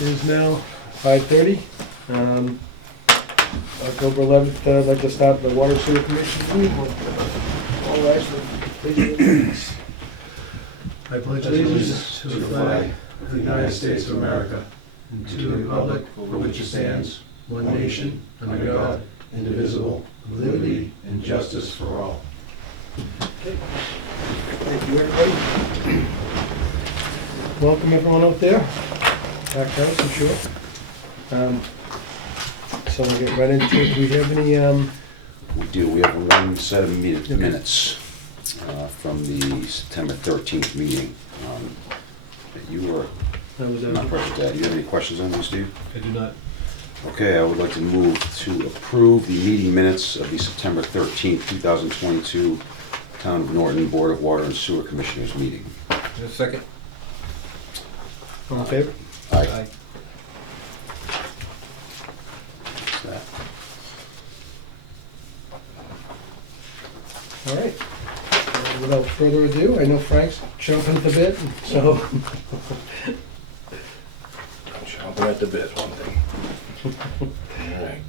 It is now 5:30. October 11th, I'd like to start the Water Sewer Commission meeting. All rise for the pledge of allegiance. I pledge allegiance to the flag of the United States of America and to the republic for which it stands, one nation, under God, indivisible, with liberty and justice for all. Okay. Thank you, everybody. Welcome, everyone out there. Packed house, I'm sure. So we'll get right into it. Do we have any? We do. We have one set of minutes from the September 13th meeting. You were not present, Dad. Do you have any questions on these, Steve? I do not. Okay, I would like to move to approve the meeting minutes of the September 13th, 2022 Town of Norton Board of Water and Sewer Commissioners meeting. A second. All in favor? Aye. What's that? All right. Without further ado, I know Frank's chomping at the bit, so. Chomping at the bit, one thing. All right.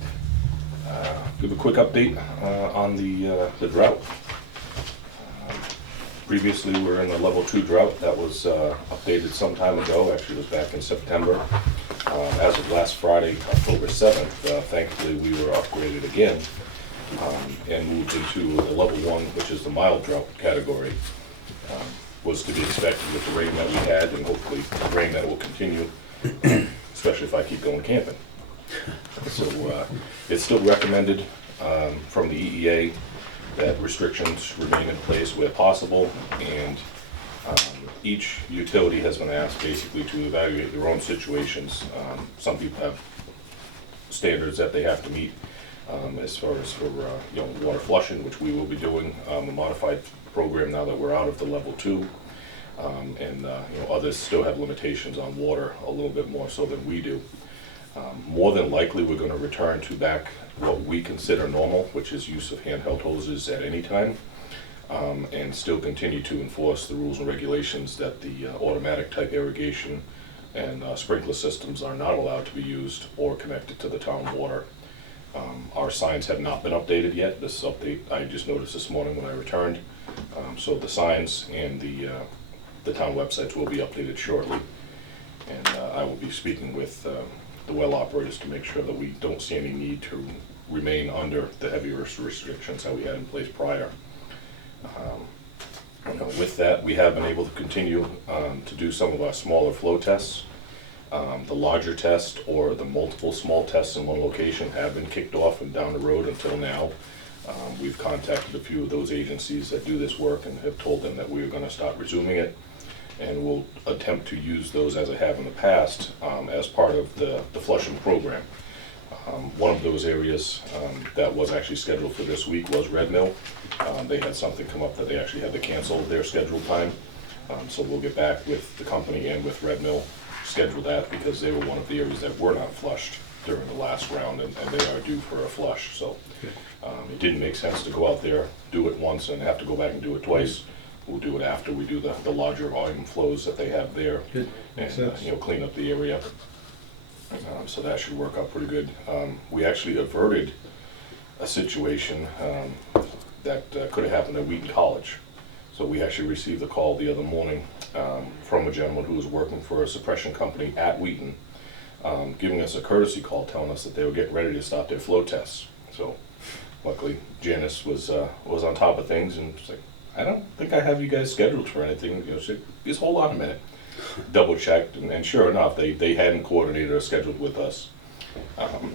Give a quick update on the drought. Previously, we were in the level 2 drought. That was updated some time ago. Actually, it was back in September. As of last Friday, October 7th, thankfully we were upgraded again and moved into the level 1, which is the mild drought category. Was to be expected with the rain that we had, and hopefully the rain that will continue, especially if I keep going camping. So it's still recommended from the EEA that restrictions remain in place where possible, and each utility has been asked basically to evaluate their own situations. Some people have standards that they have to meet as far as for water flushing, which we will be doing a modified program now that we're out of the level 2, and others still have limitations on water a little bit more so than we do. More than likely, we're going to return to back what we consider normal, which is use of handheld hoses at any time, and still continue to enforce the rules and regulations that the automatic type irrigation and sprinkler systems are not allowed to be used or connected to the town water. Our signs have not been updated yet. This update I just noticed this morning when I returned. So the signs and the town websites will be updated shortly, and I will be speaking with the well operators to make sure that we don't see any need to remain under the heavier restrictions that we had in place prior. With that, we have been able to continue to do some of our smaller flow tests. The larger test or the multiple small tests in one location have been kicked off and down the road until now. We've contacted a few of those agencies that do this work and have told them that we are going to start resuming it, and we'll attempt to use those as I have in the past as part of the flushing program. One of those areas that was actually scheduled for this week was Red Mill. They had something come up that they actually had to cancel their scheduled time. So we'll get back with the company and with Red Mill, schedule that, because they were one of the areas that were not flushed during the last round, and they are due for a flush. So it didn't make sense to go out there, do it once, and have to go back and do it twice. We'll do it after we do the larger volume flows that they have there, and clean up the area. So that should work out pretty good. We actually averted a situation that could have happened at Wheaton College. So we actually received a call the other morning from a gentleman who was working for a suppression company at Wheaton, giving us a courtesy call telling us that they were getting ready to stop their flow tests. So luckily Janice was on top of things and was like, I don't think I have you guys scheduled for anything. She said, just hold on a minute. Double checked, and sure enough, they hadn't coordinated or scheduled with us.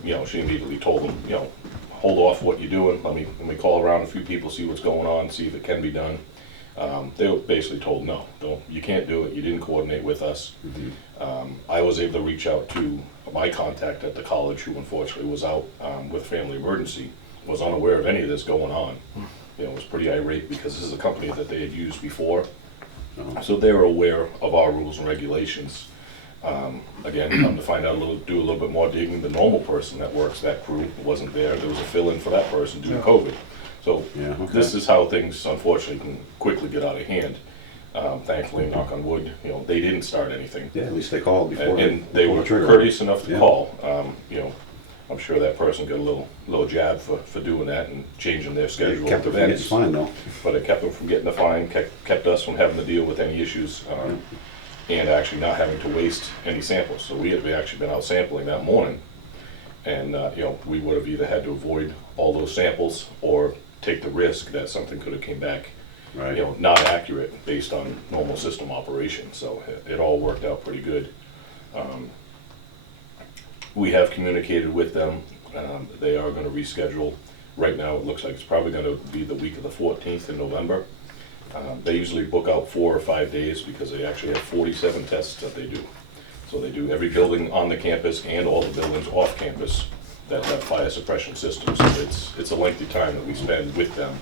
She immediately told them, hold off what you're doing. Let me call around a few people, see what's going on, see if it can be done. They were basically told, no, you can't do it. You didn't coordinate with us. Mm-hmm. I was able to reach out to my contact at the college, who unfortunately was out with family emergency, was unaware of any of this going on. Was pretty irate because this is a company that they had used before. So they were aware of our rules and regulations. Again, come to find out, do a little bit more digging. The normal person that works that crew wasn't there. There was a fill-in for that person due to COVID. So this is how things, unfortunately, can quickly get out of hand. Thankfully, knock on wood, you know, they didn't start anything. Yeah, at least they called before. And they were the trigger. courteous enough to Yeah. call. You know, I'm sure that person got a little jab for doing that and changing their schedule Kept of it from getting events. fined though. But it kept them from getting the fine, kept us from having to deal with any issues, and actually not having to waste any samples. So we had actually been out sampling that morning, and you know, we would have either had to avoid all those samples or take the risk that something could have came back, Right. you know, not accurate based on normal system operation. So it all worked out pretty good. We have communicated with them. They are going to reschedule. Right now, it looks like it's probably going to be the week of the 14th in November. They usually book out 4 or 5 days because they actually have 47 tests that they do. So they do every building on the campus and all the buildings off campus that have fire suppression systems. So it's a lengthy time that we spend with them.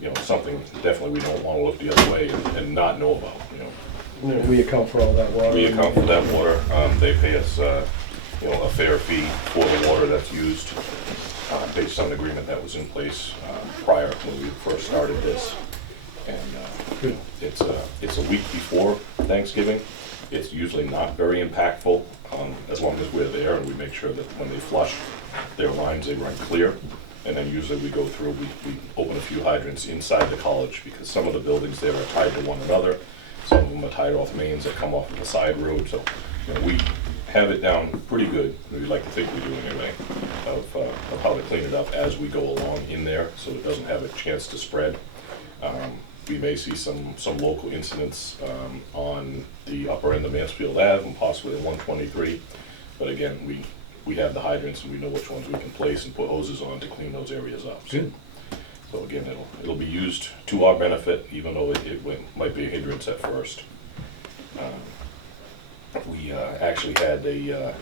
You know, something definitely we don't want to look the other way and not know about. You know, We account for all that water. we account for that water. They pay us, you know, a fair fee for the water that's used, based on an agreement that was in place prior when we first started this. And it's a week before Thanksgiving. It's usually not very impactful, as long as we're there and we make sure that when they flush their lines, they run clear. And then usually we go through, we open a few hydrants inside the college because some of the buildings there are tied to one another. Some of them are tied off mains that come off of the side road. So, you know, we have it down pretty good. We like to think we do anyway, of how to clean it up as we go along in there so it doesn't have a chance to spread. We may see some local incidents on the upper end of Mansfield Ave and possibly at 123. But again, we have the hydrants and we know which ones we can place and put hoses on to clean those areas up. Good. So again, it'll be used to our benefit, even though it might be a hindrance at first. We actually had a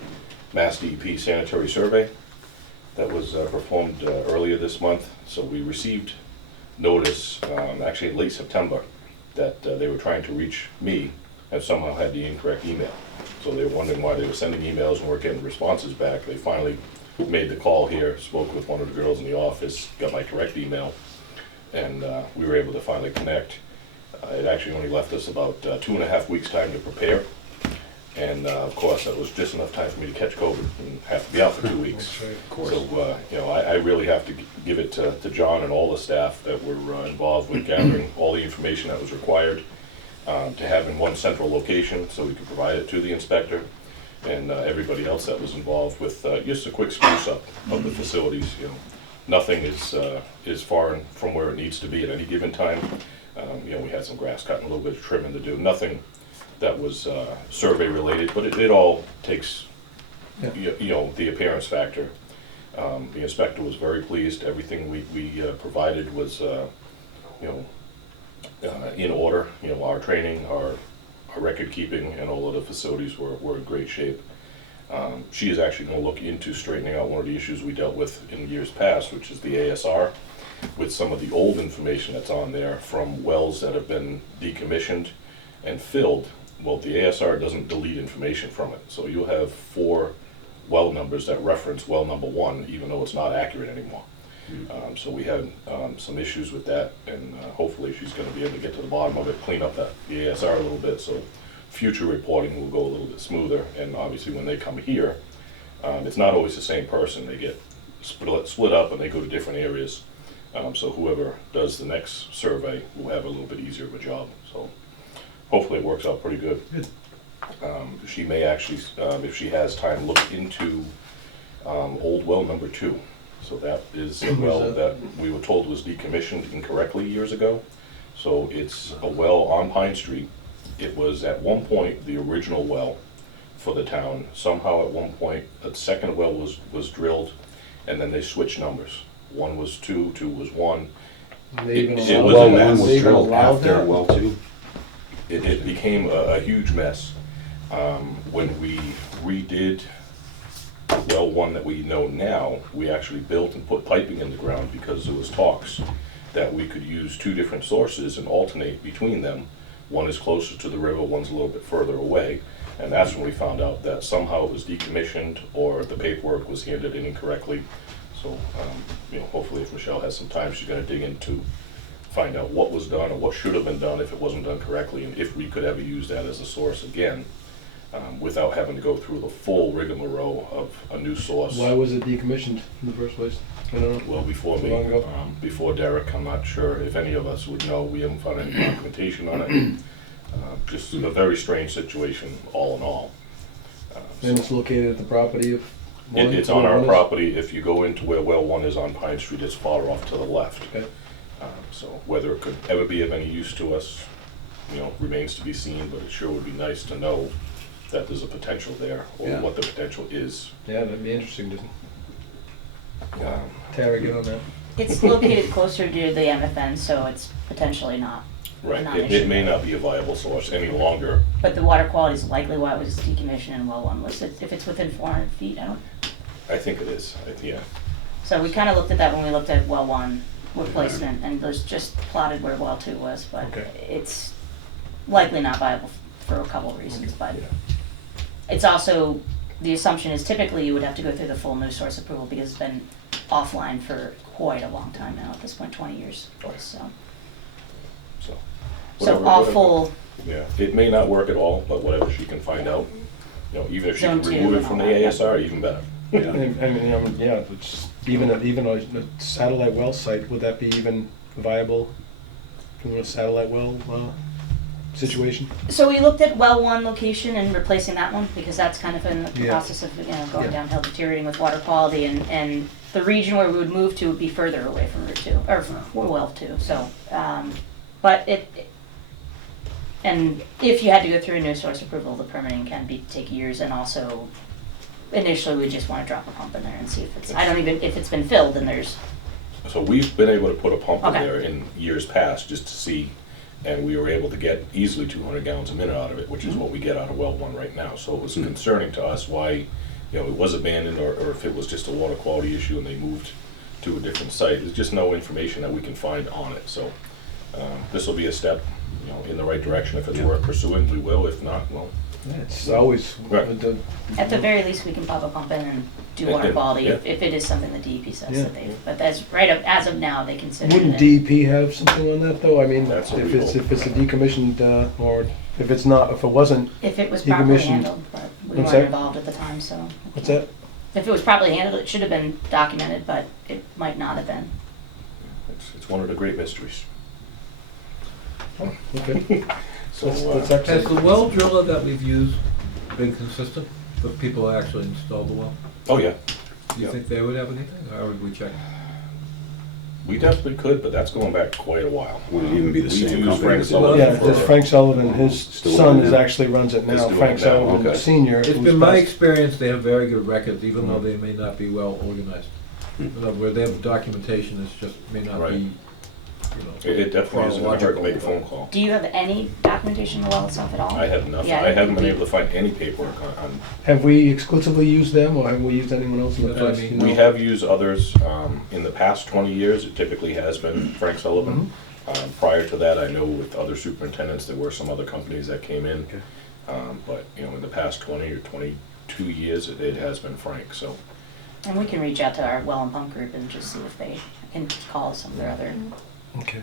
Mass DEP sanitary survey that was performed earlier this month. So we received notice, actually in late September, that they were trying to reach me and somehow had the incorrect email. So they were wondering why they were sending emails and weren't getting responses back. They finally made the call here, spoke with one of the girls in the office, got my correct email, and we were able to finally connect. It actually only left us about 2.5 weeks time to prepare. And of course, that was just enough time for me to catch COVID and have to be out for 2 weeks. That's right. Of course. So, you know, I really have to give it to John and all the staff that were involved with gathering all the information that was required to have in one central location so we could provide it to the inspector and everybody else that was involved with just a quick spruce up of the facilities. You know, nothing is far from where it needs to be at any given time. You know, we had some grass cutting, a little bit of trimming to do. Nothing that was survey related, but it all takes, you know, the appearance factor. The inspector was very pleased. Everything we provided was, you know, in order. You know, our training, our record keeping, and all of the facilities were in great shape. She is actually going to look into straightening out one of the issues we dealt with in years past, which is the ASR, with some of the old information that's on there from wells that have been decommissioned and filled. Well, the ASR doesn't delete information from it. So you'll have 4 well numbers that reference well number 1, even though it's not accurate anymore. So we had some issues with that, and hopefully she's going to be able to get to the bottom of it, clean up the ASR a little bit, so future reporting will go a little bit smoother. And obviously when they come here, it's not always the same person. They get split up and they go to different areas. So whoever does the next survey will have a little bit easier of a job. So hopefully it works out pretty good. She may actually, if she has time, look into old well number 2. So that is a well that we were told was decommissioned incorrectly years ago. So it's a well on Pine Street. It was at one point the original well for the town. Somehow at one point a second well was drilled, and then they switched numbers. 1 was 2, 2 was 1. It was a Well, mess. 1 was drilled after well 2. It became a huge mess. When we redid well 1 that we know now, we actually built and put piping in the ground because there was talks that we could use 2 different sources and alternate between them. 1 is closer to the river, 1's a little bit further away. And that's when we found out that somehow it was decommissioned or the paperwork was handed in incorrectly. So, you know, hopefully if Michelle has some time, she's going to dig into find out what was done or what should have been done if it wasn't done correctly, and if we could ever use that as a source again, without having to go through the full rigmarole of a new source. Why was it decommissioned in the first place? I don't know. Well, before Too me, long ago? before Derek, I'm not sure if any of us would know. We haven't found any documentation on it. Just a very strange situation, all in all. So And it's located at the property of one? it's where on our one is? property. If you go into where well 1 is on Pine Street, it's far off to the left. Okay. So whether it could ever be of any use to us, remains to be seen, but it sure would be nice to know that there's a potential there, or Yeah. what the potential is. Yeah, that'd be interesting to Um, Tara get on that. It's located closer to the MFN, so it's potentially not. Right, Not it issue. may not be a viable source any longer. But the water quality is likely why it was decommissioned in well 1 was if it's within 400 feet, I don't. I think it is, yeah. So we kind of looked at that when we looked at well 1 replacement, and there's just plotted where well 2 was, but Okay. it's likely not viable for a couple of reasons, but Yeah. it's also, the assumption is typically you would have to go through the full new source approval because it's been offline for quite a long time now, at this point, 20 years, Oh, yeah. so. So So whatever- all whatever- full, Yeah, it may not work at all, but whatever she can find out, even if she can Zone 2 remove it and from all the that. ASR, even better. Yeah. Yeah, it's even a satellite well site, would that be even viable from a satellite well situation? so we looked at well 1 location and replacing that one, because that's kind of in the Yeah. process of, going Yeah. downhill, deteriorating with water quality, and the region where we would move to would be further away from Route 2, or from well 2, so, but and if you had to go through a new source approval, the permitting can take years, and also, initially, we just want to drop a pump in there and see if it's, if it's been filled, then there's, So we've been able to put a pump in Okay. there in years past just to see, and we were able to get easily 200 gallons a minute out of it, which is what we get out of well 1 right now. So it was concerning to us why, it was abandoned, or if it was just a water quality issue and they moved to a different site. There's just no information that we can find on it. So this will be a step, in the right direction. If it's worth pursuing, we will. If not, well, It's always, Right. at the very least, we can pop a pump in and do water And- quality, yeah. if it is something the DEP says Yeah. that but as of now, they consider wouldn't it. DEP have something on that though? I mean, That's what if we it's, hope. if it's a decommissioned, or if it's not, if it wasn't, If it was properly decommissioned. handled, but we What's weren't that? involved at the time, so. what's that? If it was properly handled, it should have been documented, but it might not have been. it's one of the great mysteries. Okay. So That's Has the excellent. well driller that we've used been consistent for people who actually installed the well? oh yeah, Do you Yeah. think they would have anything, or would we check? we definitely could, but that's going back quite a while. Would it even be the We same use company? Frank as it Sullivan was Yeah, for- just Frank Sullivan, his Still son doing is it? actually runs it Is now, doing Frank it now, Sullivan okay. Senior. It's who's been my passed- experience, they have very good records, even though Mhm. they may not be well organized. Where they have documentation, it's just may not Right. be, It definitely isn't hard to chronological, make a but- phone call. Do you have any documentation of the well itself at all? I have nothing. Yeah, I haven't been we- able to find any paperwork on. Have we exclusively used them, or have we used anyone else in the That's what I past? mean. you know? We have used others in the past 20 years. It typically has been Frank Sullivan. Prior to that, I know with other superintendents, there were some other companies that came in. Okay. But in the past 20 or 22 years, it has been Frank. So And we can reach out to our well and pump group and just see if they can call some of their other. Okay.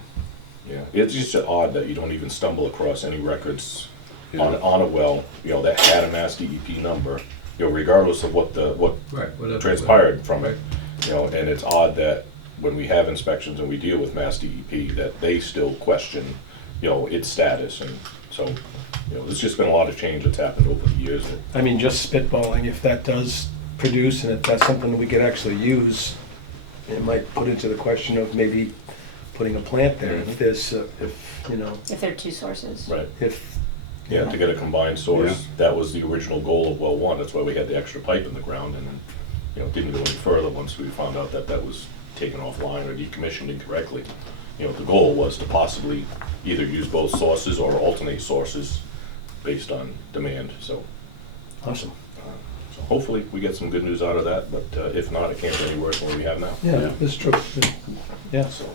yeah, it's just odd that you don't even stumble across any records Yeah. on a well, that had a Mass DEP number, regardless of what Right, whatever. transpired from it. And it's odd that when we have inspections and we deal with Mass DEP, that they still question, its status. And so, there's just been a lot of change that's happened over the years. I mean, just spitballing, if that does produce, and if that's something that we could actually use, it might put into the question of maybe putting a plant there, if there's, If there are two sources. Right. if, Yeah, to get a combined source, that was the original goal of well 1. That's why we had the extra pipe in the ground, and then, didn't go any further once we found out that that was taken offline or decommissioned incorrectly. The goal was to possibly either use both sources or alternate sources based on demand. So awesome. hopefully we get some good news out of that, but if not, it can't be any worse than what we have now. Yeah, that's true. Yeah. So,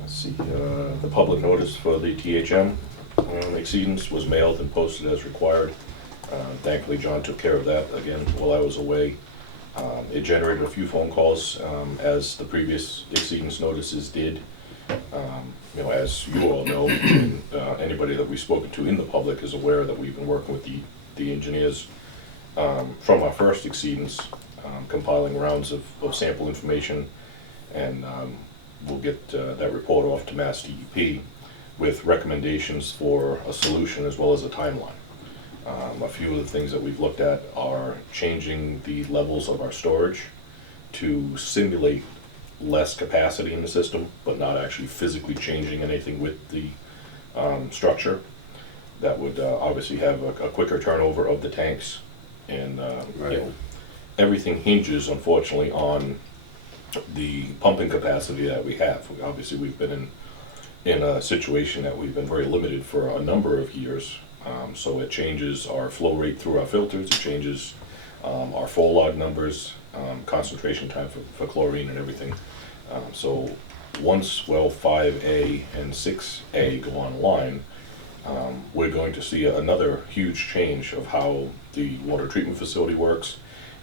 let's see, the public notice for the THM exceedance was mailed and posted as required. Thankfully, John took care of that again while I was away. It generated a few phone calls, as the previous exceedance notices did. You know, as you all know, and, anybody that we've spoken to in the public is aware that we've been working with the engineers from our first exceedance, compiling rounds of sample information, and we'll get that report off to Mass DEP with recommendations for a solution as well as a timeline. A few of the things that we've looked at are changing the levels of our storage to simulate less capacity in the system, but not actually physically changing anything with the structure. That would obviously have a quicker turnover of the tanks, and Right. you know, everything hinges, unfortunately, on the pumping capacity that we have. Obviously, we've been in a situation that we've been very limited for a number of years. So it changes our flow rate through our filters, it changes our full log numbers, concentration time for chlorine and everything. So once well 5A and 6A go online, we're going to see another huge change of how the water treatment facility works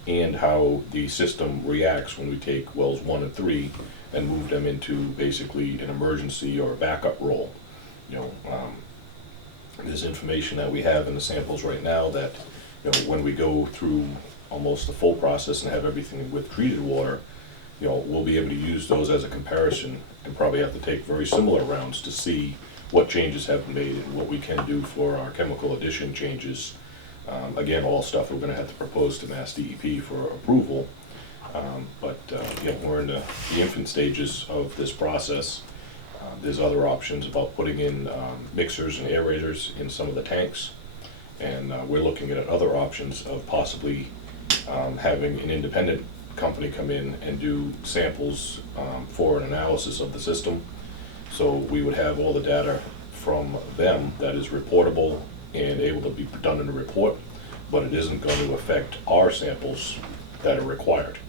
and how the system reacts when we take wells 1 and 3 and move them into basically an emergency or a backup role. You know, there's information that we have in the samples right now that, you know, when we go through almost the full process and have everything with treated water, you know, we'll be able to use those as a comparison and probably have to take very similar rounds to see what changes have been made and what we can do for our chemical addition changes. Again, all stuff we're gonna have to propose to Mass DEP for approval. But you know, we're in the infant stages of this process. There's other options about putting in mixers and aerators in some of the tanks. And we're looking at other options of possibly having an independent company come in and do samples for an analysis of the system. So we would have all the data from them that is reportable and able to be done in a report, but it isn't going to affect our samples that are required.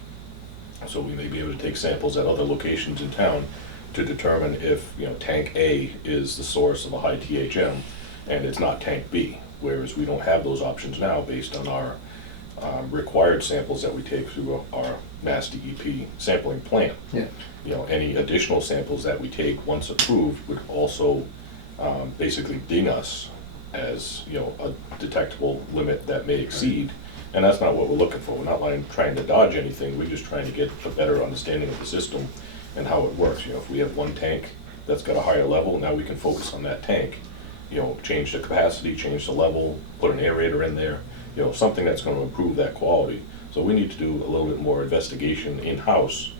So we may be able to take samples at other locations in town to determine if, you know, tank A is the source of a high THM and it's not tank B, whereas we don't have those options now based on our required samples that we take through our Mass DEP sampling plan. Yeah. You know, any additional samples that we take once approved would also basically ding us as, you know, a detectable limit that may exceed, and that's not what we're looking for. We're not trying to dodge anything, we're just trying to get a better understanding of the system and how it works. You know, if we have one tank that's got a higher level, now we can focus on that tank. You know, change the capacity, change the level, put an aerator in there, you know, something that's gonna improve that quality. So we need to do a little bit more investigation in-house,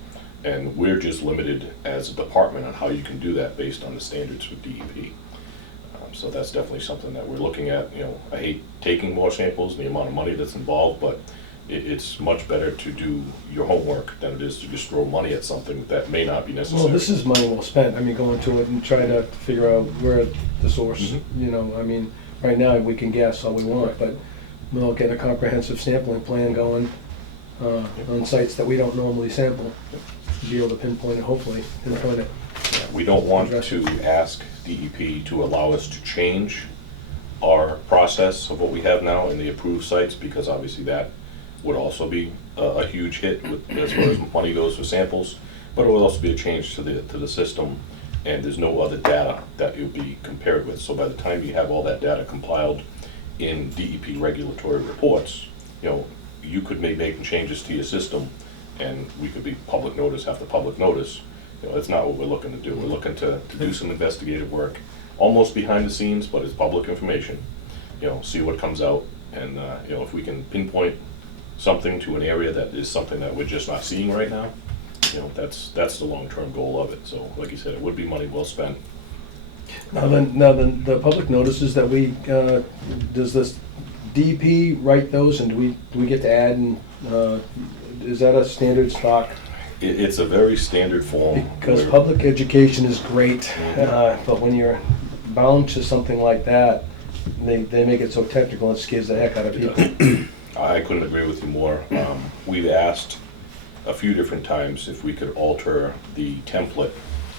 and we're just limited as a department on how you can do that based on the standards with DEP. So that's definitely something that we're looking at. You know, I hate taking more samples and the amount of money that's involved, but it's much better to do your homework than it is to just throw money at something that may not be necessary. Well, this is money well spent. I mean, going to it and trying to figure out where the source, you know, I mean, right now we can guess all we want, but we'll get a comprehensive sampling plan going on sites that we don't normally sample. Be able to pinpoint it, hopefully, pinpoint it. We don't want to ask DEP to allow us to change our process of what we have now in the approved sites, because obviously that would also be a huge hit with, as far as money goes for samples, but it would also be a change to the system, and there's no other data that it would be compared with. So by the time you have all that data compiled in DEP regulatory reports, you know, you could make changes to your system, and we could be public notice after public notice. You know, that's not what we're looking to do. We're looking to do some investigative work, almost behind the scenes, but it's public information. You know, see what comes out, and you know, if we can pinpoint something to an area that is something that we're just not seeing right now, you know, that's the long-term goal of it. So, like you said, it would be money well spent. Now then, the public notices that we, does this DEP write those, and do we get to add, and is that a standard stock? It's a very standard form. Because where- public education is great, but when you're bound to something like that, they make it so technical, it scares the heck out of people. I couldn't agree with you more. We've asked a few different times if we could alter the template,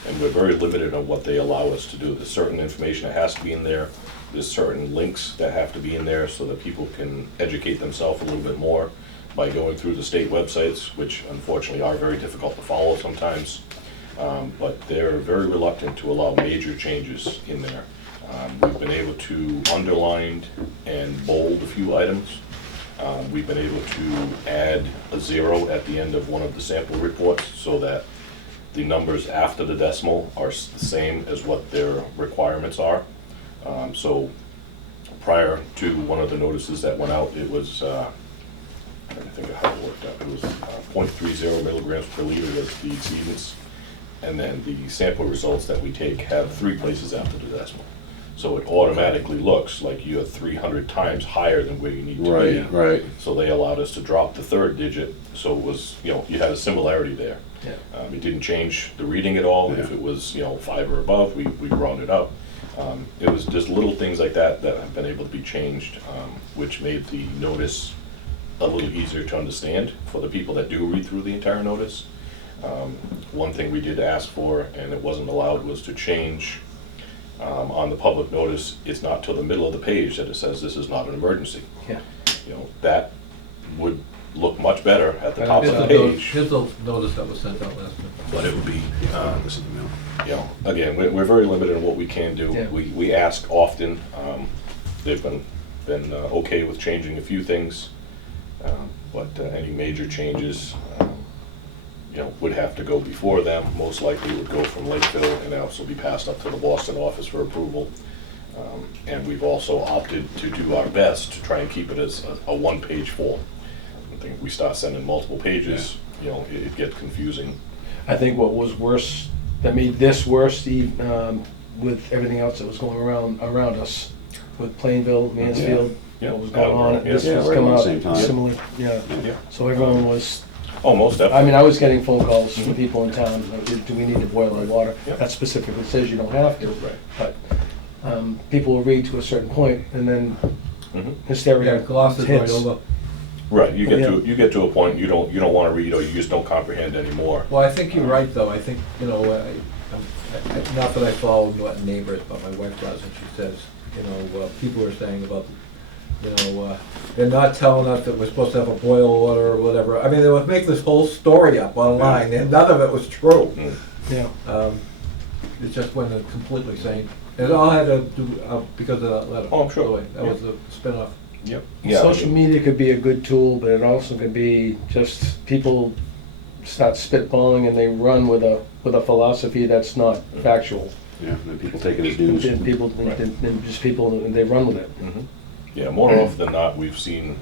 and we're very limited on what they allow us to do. There's certain information that has to be in there, there's certain links that have to be in there so that people can educate themselves a little bit more by going through the state websites, which unfortunately are very difficult to follow sometimes. But they're very reluctant to allow major changes in there. We've been able to underline and bold a few items. We've been able to add a 0 at the end of one of the sample reports so that the numbers after the decimal are the same as what their requirements are. So prior to one of the notices that went out, it was, I'm trying to think of how it worked out. It was 0.30 milligrams per liter was the exceedance. And then the sample results that we take have 3 places after the decimal. So it automatically looks like you're 300 times higher than where you need to be. Right. So they allowed us to drop the 3rd digit, so it was, you know, you had a similarity there. Yeah. It didn't change the reading at all. If it was, you know, 5 or above, we rounded up. It was just little things like that that have been able to be changed, which made the notice a little easier to understand for the people that do read through the entire notice. One thing we did ask for, and it wasn't allowed, was to change on the public notice, it's not till the middle of the page that it says this is not an emergency. Yeah. You know, that would look much better at the top of the page, Here's the notice that was sent out last week. but it would be, This is the mail. you know, again, we're very limited in what we can do. Yeah. We ask often. They've been okay with changing a few things, but any major changes, you know, would have to go before them. Most likely would go from Lakeville and also be passed up to the Boston office for approval. And we've also opted to do our best to try and keep it as a one-page form. I think if we start sending multiple pages, you know, it'd get confusing. I think what was worse, that made this worse, with everything else that was going around us, with Plainville, Mansfield, Yeah. what was going on, this Yeah, was right coming around out the same time. similar, yeah. Yeah. So everyone was, Oh, most I definitely. mean, I was getting phone calls from people in town, like, do we need to boil our water? Yeah. That specifically says you don't have to, Right. but people will read to a certain point, and then Mhm. hysteria Glosses right hits. over. Right, you Yeah. get to a point you don't want to read, or you just don't comprehend anymore. Well, I think you're right, though. I think, you know, not that I follow what neighbors, but my wife does, and she says, you know, people are saying about, you know, they're not telling us that we're supposed to have a boil water or whatever. I mean, they would make this whole story up online, and none of it was true. Mm. Yeah, It just went completely sane. It all had to do because of that letter. Oh, I'm sure. by the way. That was the spin-off. Yep. Yeah, I social mean, media could be a good tool, but it also could be just people start spitballing and they run with a philosophy that's not factual. Yeah, and people take it as news. And people, Right. and just people, and they run with it. mhm. Yeah, more often than not, we've seen,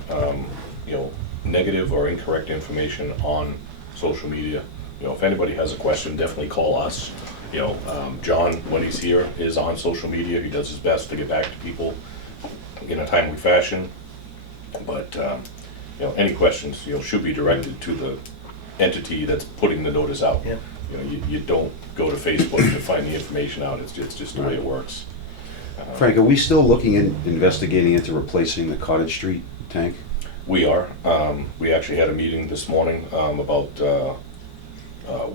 you know, negative or incorrect information on social media. You know, if anybody has a question, definitely call us. You know, John, when he's here, is on social media. He does his best to get back to people in a timely fashion. But, you know, any questions, you know, should be directed to the entity that's putting the notice out. Yeah. You know, you don't go to Facebook to find the information out. It's just the way it works. Frank, are we still looking in, investigating into replacing the Cottage Street tank? We are. We actually had a meeting this morning about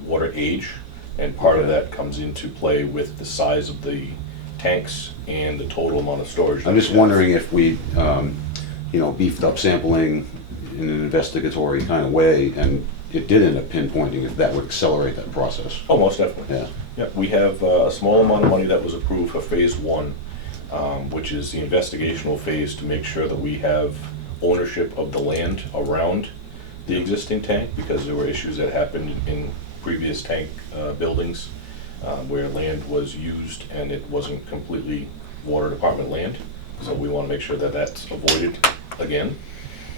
water age, and part of that comes into play with the size of the tanks and the total amount of storage. that I'm just we have. wondering if we, you know, beefed up sampling in an investigatory kind of way, and it did end up pinpointing if that would accelerate that process. Oh, most definitely. Yeah. Yep, we have a small amount of money that was approved for phase 1, which is the investigational phase to make sure that we have ownership of the land around the existing tank, because there were issues that happened in previous tank buildings where land was used and it wasn't completely water department land. So we want to make sure that that's avoided again.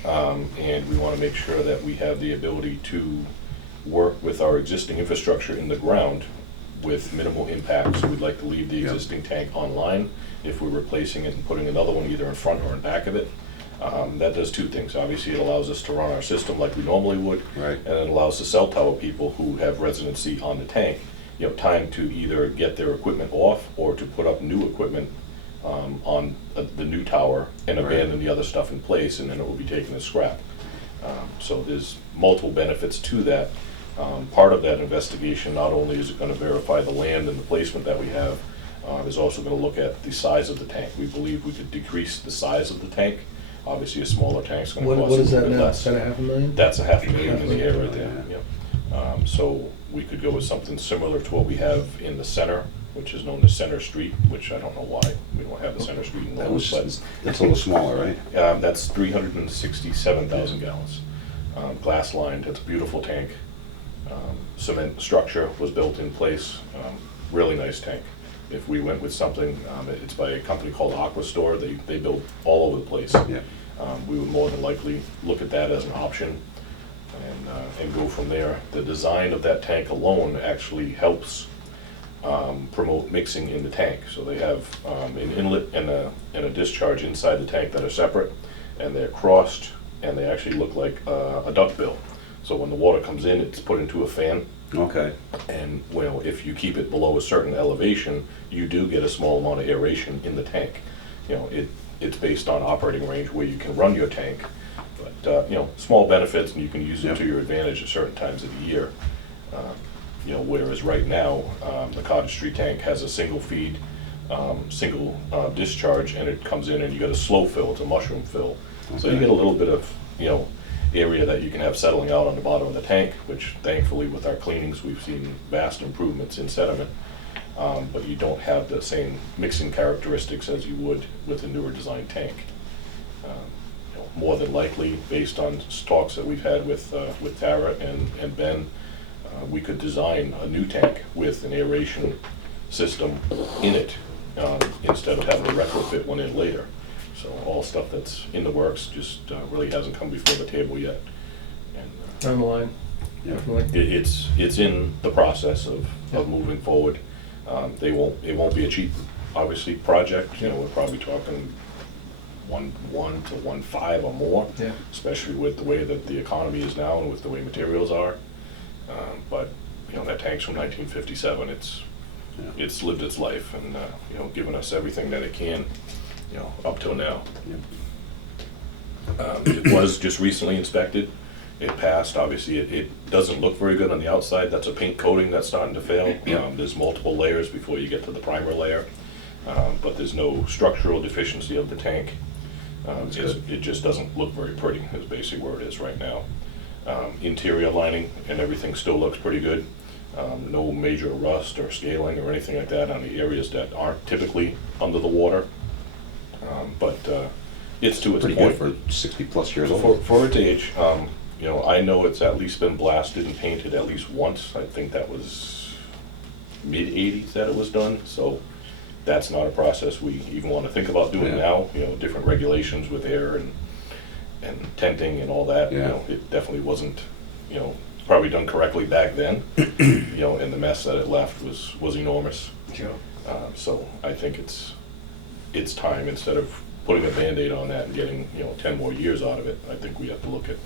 And we want to make sure that we have the ability to work with our existing infrastructure in the ground with minimal impact. So we'd like to leave the existing tank online. If we're replacing it and putting another one either in front or in back of it, that does 2 things. Obviously, it allows us to run our system like we normally would, Right. and it allows the cell tower people who have residency on the tank, you know, time to either get their equipment off or to put up new equipment on the new tower and Right. abandon the other stuff in place, and then it will be taken as scrap. So there's multiple benefits to that. Part of that investigation, not only is it going to verify the land and the placement that we have, is also gonna look at the size of the tank. We believe we could decrease the size of the tank. Obviously, a smaller tank's gonna cost a What is little that bit now? less. Is that a $500,000? That's a $500,000 in the air right there, Yeah. yep. So we could go with something similar to what we have in the center, which is known as Center Street, which I don't know why we don't have the Center Street in That those, was, but that's a little smaller, right? that's 367,000 gallons. Glass lined, it's a beautiful tank. Cement structure was built in place, really nice tank. If we went with something, it's by a company called Aqua Store, they build all over the place. Yeah. We would more than likely look at that as an option and go from there. The design of that tank alone actually helps promote mixing in the tank. So they have an inlet and a discharge inside the tank that are separate, and they're crossed, and they actually look like a duckbill. So when the water comes in, it's put into a fan, Okay. and well, if you keep it below a certain elevation, you do get a small amount of aeration in the tank. You know, it's based on operating range where you can run your tank, but you know, small benefits, and you can use it to your advantage at certain times of the year. You know, whereas right now, the Cottage Street tank has a single feed, single discharge, and it comes in and you get a slow fill, it's a mushroom fill. So you Okay. get a little bit of, you know, area that you can have settling out on the bottom of the tank, which thankfully with our cleanings, we've seen vast improvements in sediment. But you don't have the same mixing characteristics as you would with a newer design tank. You know, more than likely, based on talks that we've had with Tara and Ben, we could design a new tank with an aeration system in it, instead of having to retrofit one in later. So all stuff that's in the works, just really hasn't come before the table yet. And Down the line, Yeah. definitely. it's in the process of moving forward. It won't be a cheap, obviously, project. You know, we're probably talking 1.1 to 1.5 or more, Yeah. especially with the way that the economy is now and with the way materials are. But you know, that tank's from 1957. It's lived its life, and you know, given us everything that it can, you know, up till now. It was just recently inspected. It passed. Obviously, it doesn't look very good on the outside. That's a paint coating that's starting to fail. There's multiple layers before you get to the primer layer, but there's no structural deficiency of the tank. It just doesn't look very pretty, is basically where it is right now. Interior lining and everything still looks pretty good. No major rust or scaling or anything like that on the areas that aren't typically under the water. But it's to its Pretty point. good for 60-plus years old. For its age, you know, I know it's at least been blasted and painted at least once. I think that was mid-'80s that it was done, so that's not a process we even want to think about doing Yeah. now. You know, different regulations with air and tenting and all that. You Yeah. know, it definitely wasn't, you know, probably done correctly back then. You know, and the mess that it left was enormous. So I think it's time, instead of putting a Band-Aid on that and getting, you know, 10 more years out of it, I think we have to look at,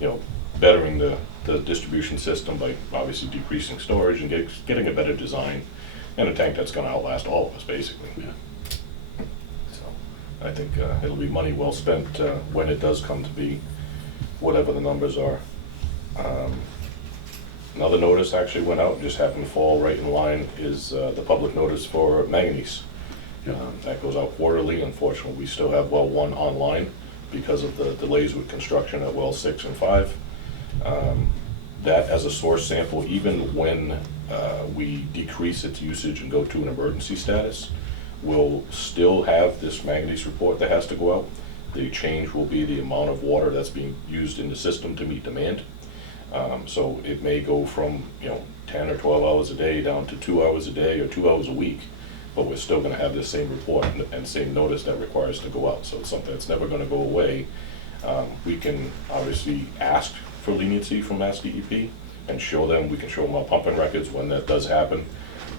you know, bettering the distribution system by obviously decreasing storage and getting a better design and a tank that's gonna outlast all of us, basically. Yeah. So I think it'll be money well spent when it does come to be, whatever the numbers are. Another notice actually went out, just happened to fall right in line, is the public notice for manganese. That goes out quarterly. Unfortunately, we still have well 1 online because of the delays with construction at well 6 and 5. That as a source sample, even when we decrease its usage and go to an emergency status, we'll still have this manganese report that has to go out. The change will be the amount of water that's being used in the system to meet demand. So it may go from, you know, 10 or 12 hours a day down to 2 hours a day or 2 hours a week, but we're still gonna have this same report and same notice that requires to go out. So it's something that's never gonna go away. We can obviously ask for leniency from Mass DEP and show them, we can show them our pumping records when that does happen.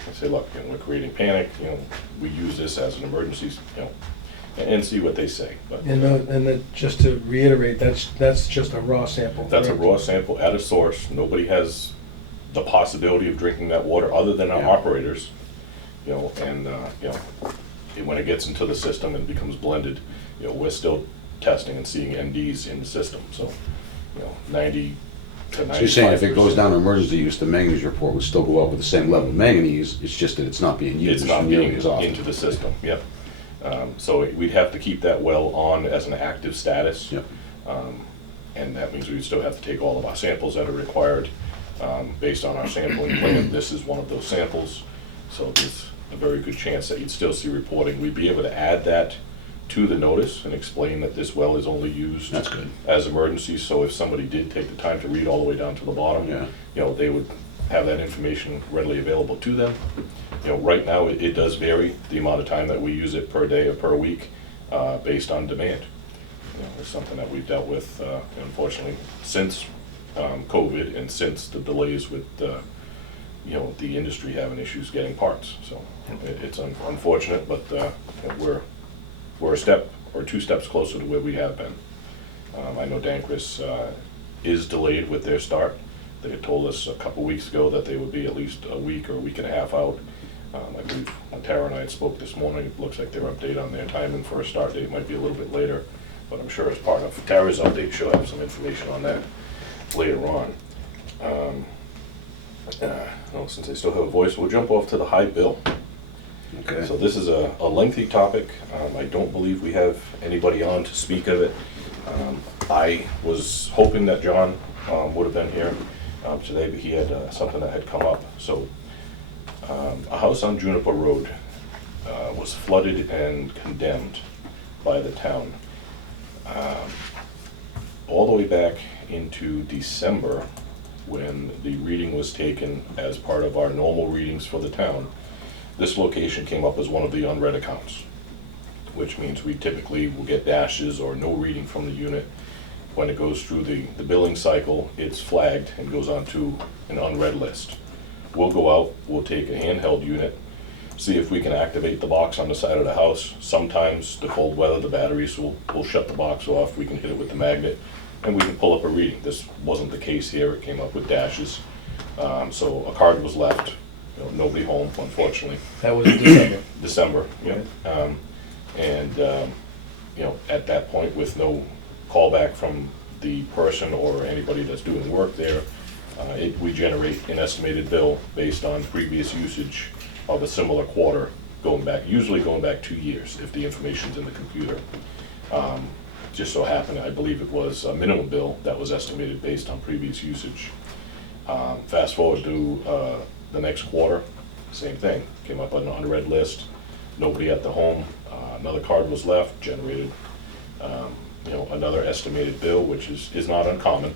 And say, look, you know, we're creating panic, you know, we use this as an emergency, you know, and see what they say. But And then just to reiterate, that's just a raw sample. that's a correct? raw sample at a source. Nobody has the possibility of drinking that water other than our Yeah. operators. You know, and, you know, when it gets into the system and becomes blended, you know, we're still testing and seeing NDs in the system. So, you know, to 95%. So you're saying if it goes down to emergency use, the manganese report would still go out with the same level of manganese, it's just that it's not being used. It's not nearly getting as often. into the system, yep. So we'd have to keep that well on as an active status. Yep. And that means we'd still have to take all of our samples that are required based on our sampling plan. This is one of those samples, so there's a very good chance that you'd still see reporting. We'd be able to add that to the notice and explain that this well is only used That's good. as emergency, so if somebody did take the time to read all the way down to the bottom, Yeah. you know, they would have that information readily available to them. You know, right now, it does vary, the amount of time that we use it per day or per week, based on demand. You know, it's something that we've dealt with, unfortunately, since COVID and since the delays with, you know, the industry having issues getting parts. So it's unfortunate, but you know, we're a step or 2 steps closer to where we have been. I know Dankris is delayed with their start. They had told us a couple weeks ago that they would be at least a week or a week and a half out. I believe when Tara and I had spoke this morning, it looks like their update on their timing for a start date might be a little bit later, but I'm sure as part of Tara's update, she'll have some information on that later on. Well, since I still have a voice, we'll jump off to the high bill. Okay. So this is a lengthy topic. I don't believe we have anybody on to speak of it. I was hoping that John would have been here today, but he had something that had come up. So a house on Juniper Road was flooded and condemned by the town. All the way back into December, when the reading was taken as part of our normal readings for the town, this location came up as one of the unread accounts, which means we typically will get dashes or no reading from the unit. When it goes through the billing cycle, it's flagged and goes onto an unread list. We'll go out, we'll take a handheld unit, see if we can activate the box on the side of the house. Sometimes the cold weather, the batteries will shut the box off, we can hit it with the magnet, and we can pull up a reading. This wasn't the case here, it came up with dashes. So a card was left, you know, nobody home, unfortunately. That was in December. December, yeah. You know, at that point, with no callback from the person or anybody that's doing work there, we generate an estimated bill based on previous usage of a similar quarter, usually going back 2 years if the information's in the computer. Just so happened, I believe it was a minimum bill that was estimated based on previous usage. Fast forward to the next quarter, same thing, came up on an unread list, nobody at the home, another card was left, generated you know, another estimated bill, which is not uncommon.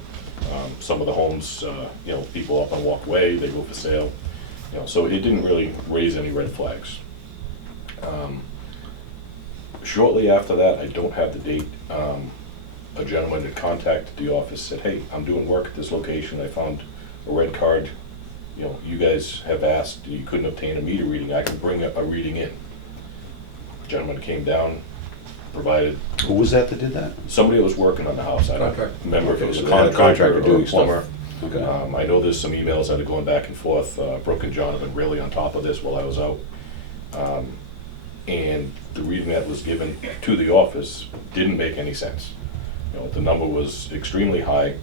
Some of the homes, you know, people up and walk away, they go for sale, you know, so it didn't really raise any red flags. Shortly after that, I don't have the date, a gentleman had contacted the office, said, hey, I'm doing work at this location, I found a red card, you know, you guys have asked, you couldn't obtain a meter reading, I can bring a reading in. Gentleman came down, provided Who was that did that? somebody that was working on the house. I don't Contractor. remember if it was a Okay, so they had a contractor or doing a plumber. stuff. Okay. I know there's some emails that are going back and forth. Brooke and John have been really on top of this while I was out. And the reading that was given to the office didn't make any sense. You know, the number was extremely high.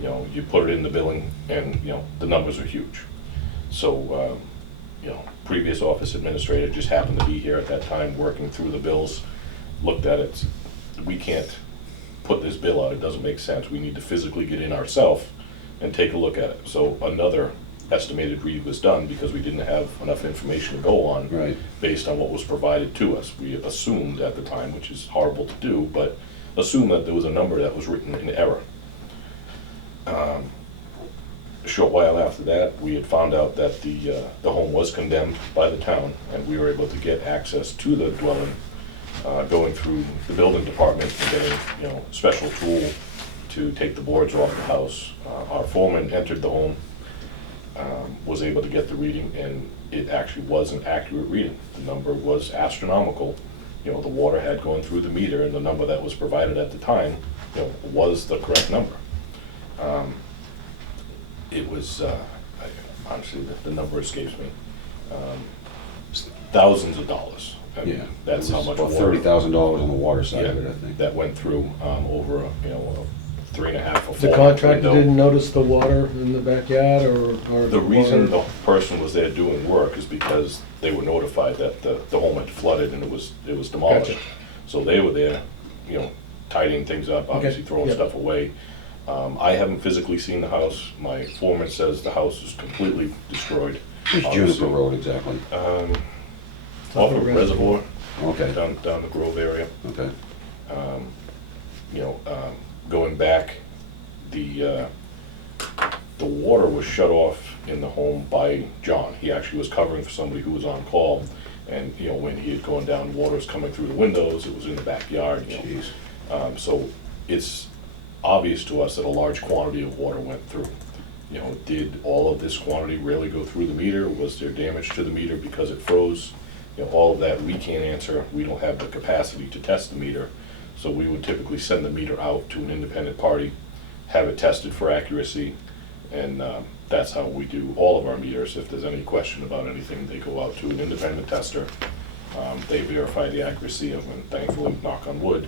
You know, you put it in the billing and, you know, the numbers are huge. So, you know, previous office administrator just happened to be here at that time working through the bills, looked at it, we can't put this bill out, it doesn't make sense, we need to physically get in ourselves and take a look at it. So another estimated read was done because we didn't have enough information to go on Right. based on what was provided to us. We assumed at the time, which is horrible to do, but assumed that there was a number that was written in error. A short while after that, we had found out that the home was condemned by the town, and we were able to get access to the dwelling, going through the building department and getting, you know, special tool to take the boards off the house. Our foreman entered the home, was able to get the reading, and it actually was an accurate reading. The number was astronomical. You know, the water had gone through the meter, and the number that was provided at the time, you know, was the correct number. It was, honestly, the number escapes me. Thousands of dollars. I mean, Yeah. that's how much About water. $30,000 on the water side of it, I think. That went through over a, you know, a 3.5 or 4. The contractor window. didn't notice the water in the backyard or? The reason water- the person was there doing work is because they were notified that the home had flooded and it was demolished. Gotcha. So they were there, tidying things up, obviously throwing Yep. stuff away. I haven't physically seen the house. My foreman says the house is completely destroyed. Where's Obviously. Juniper Road exactly? Off of Reservoir, Okay, down the Grove area. okay. Going back, the water was shut off in the home by John. He actually was covering for somebody who was on call, and, when he had gone down, water was coming through the windows, it was in the backyard, Jeez. So it's obvious to us that a large quantity of water went through. Did all of this quantity really go through the meter? Was there damage to the meter because it froze? All of that we can't answer. We don't have the capacity to test the meter. So we would typically send the meter out to an independent party, have it tested for accuracy, and that's how we do all of our meters. If there's any question about anything, they go out to an independent tester. They verify the accuracy of them, and thankfully, knock on wood,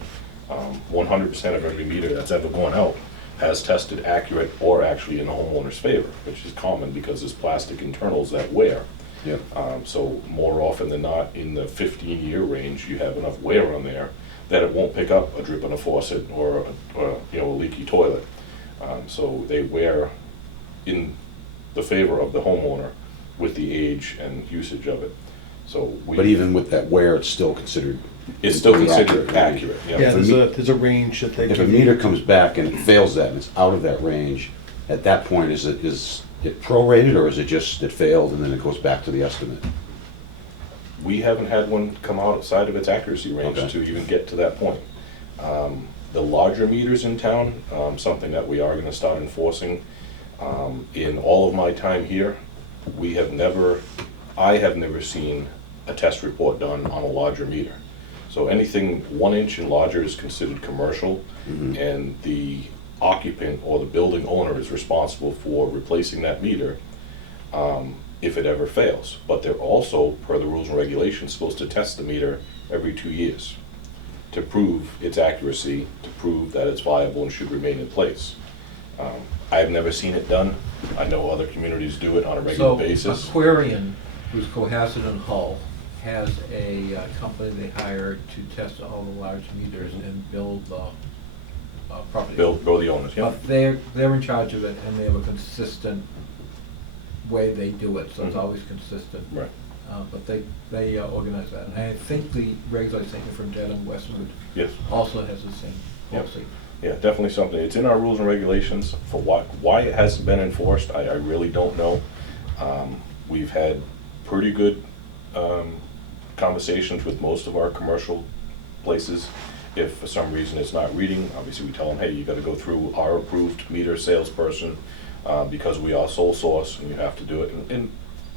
100% of every meter that's ever gone out has tested accurate or actually in the homeowner's favor, which is common because there's plastic internals that wear. Yeah. So more often than not, in the 15-year range, you have enough wear on there that it won't pick up a drip in a faucet or a leaky toilet. So they wear in the favor of the homeowner with the age and usage of it. So But even with that wear, it's still considered. it's still pretty considered right? accurate. Yeah, there's a range that they If a give meter you. comes back and it fails that and it's out of that range, at that point, is it prorated, or is it just it failed and then it goes back to the estimate? We haven't had one come out outside of its accuracy range Okay. to even get to that point. The larger meters in town, something that we are gonna start enforcing. In all of my time here, I have never seen a test report done on a larger meter. So anything 1 inch and larger is considered commercial, and the occupant or the building owner is responsible for replacing that meter if it ever fails. But they're also, per the rules and regulations, supposed to test the meter every 2 years to prove its accuracy, to prove that it's viable and should remain in place. I've never seen it done. I know other communities do it on a regular basis. So Aquarian, who's Cohasset and Hull, has a company they hired to test all the large meters and build the property. Build the owners, yeah. But they're in charge of it, and they have a consistent way they do it, so it's Mhm. always consistent. Right. But they organize that. And I think the regs I think from Dedham Westwood Yes. also has the same Yep. policy. Yeah, definitely something. It's in our rules and regulations. For why it hasn't been enforced, I really don't know. We've had pretty good conversations with most of our commercial places. If for some reason it's not reading, obviously we tell them, hey, you gotta go through our approved meter salesperson because we are sole source and you have to do it. And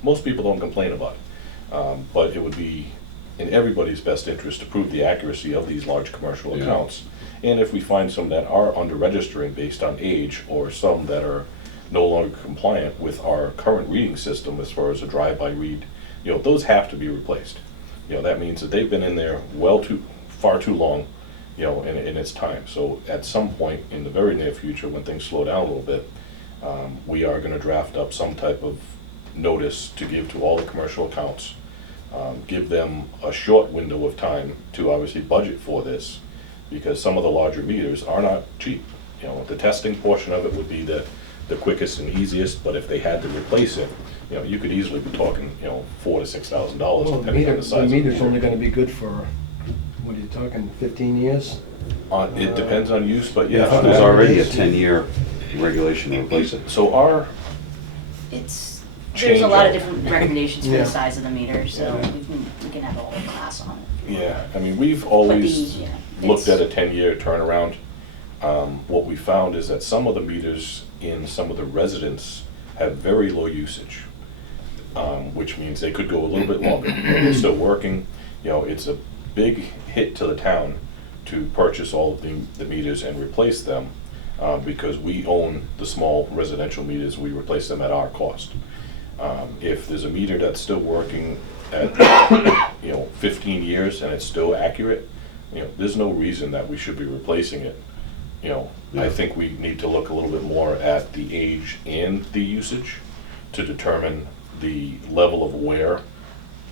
most people don't complain about it. But it would be in everybody's best interest to prove the accuracy of these large commercial Yeah. accounts. And if we find some that are under registering based on age, or some that are no longer compliant with our current reading system as far as a drive-by read, those have to be replaced. That means that they've been in there far too long, and it's time. So at some point in the very near future, when things slow down a little bit, we are gonna draft up some type of notice to give to all the commercial accounts. Give them a short window of time to obviously budget for this, because some of the larger meters are not cheap. The testing portion of it would be the quickest and easiest, but if they had to replace it, you could easily be talking, $4,000 to $6,000 Well, depending on the size of the meter's only meter. gonna be good for, what are you talking, 15 years? It depends on use, but Yeah, yeah. There's already a Yes. 10-year regulation to replace it. So There's a lot of Change different recommendations for Yeah. the size of the meter, so Yeah. we can have a whole class on it. yeah, I mean, we've always yeah, looked at it's- a 10-year turnaround. What we found is that some of the meters in some of the residents have very low usage, which means they could go a little bit longer. They're still working. It's a big hit to the town to purchase all of the meters and replace them because we own the small residential meters. We replace them at our cost. If there's a meter that's still working at 15 years and it's still accurate, there's no reason that we should be replacing it you know, Yeah. I think we need to look a little bit more at the age and the usage to determine the level of wear.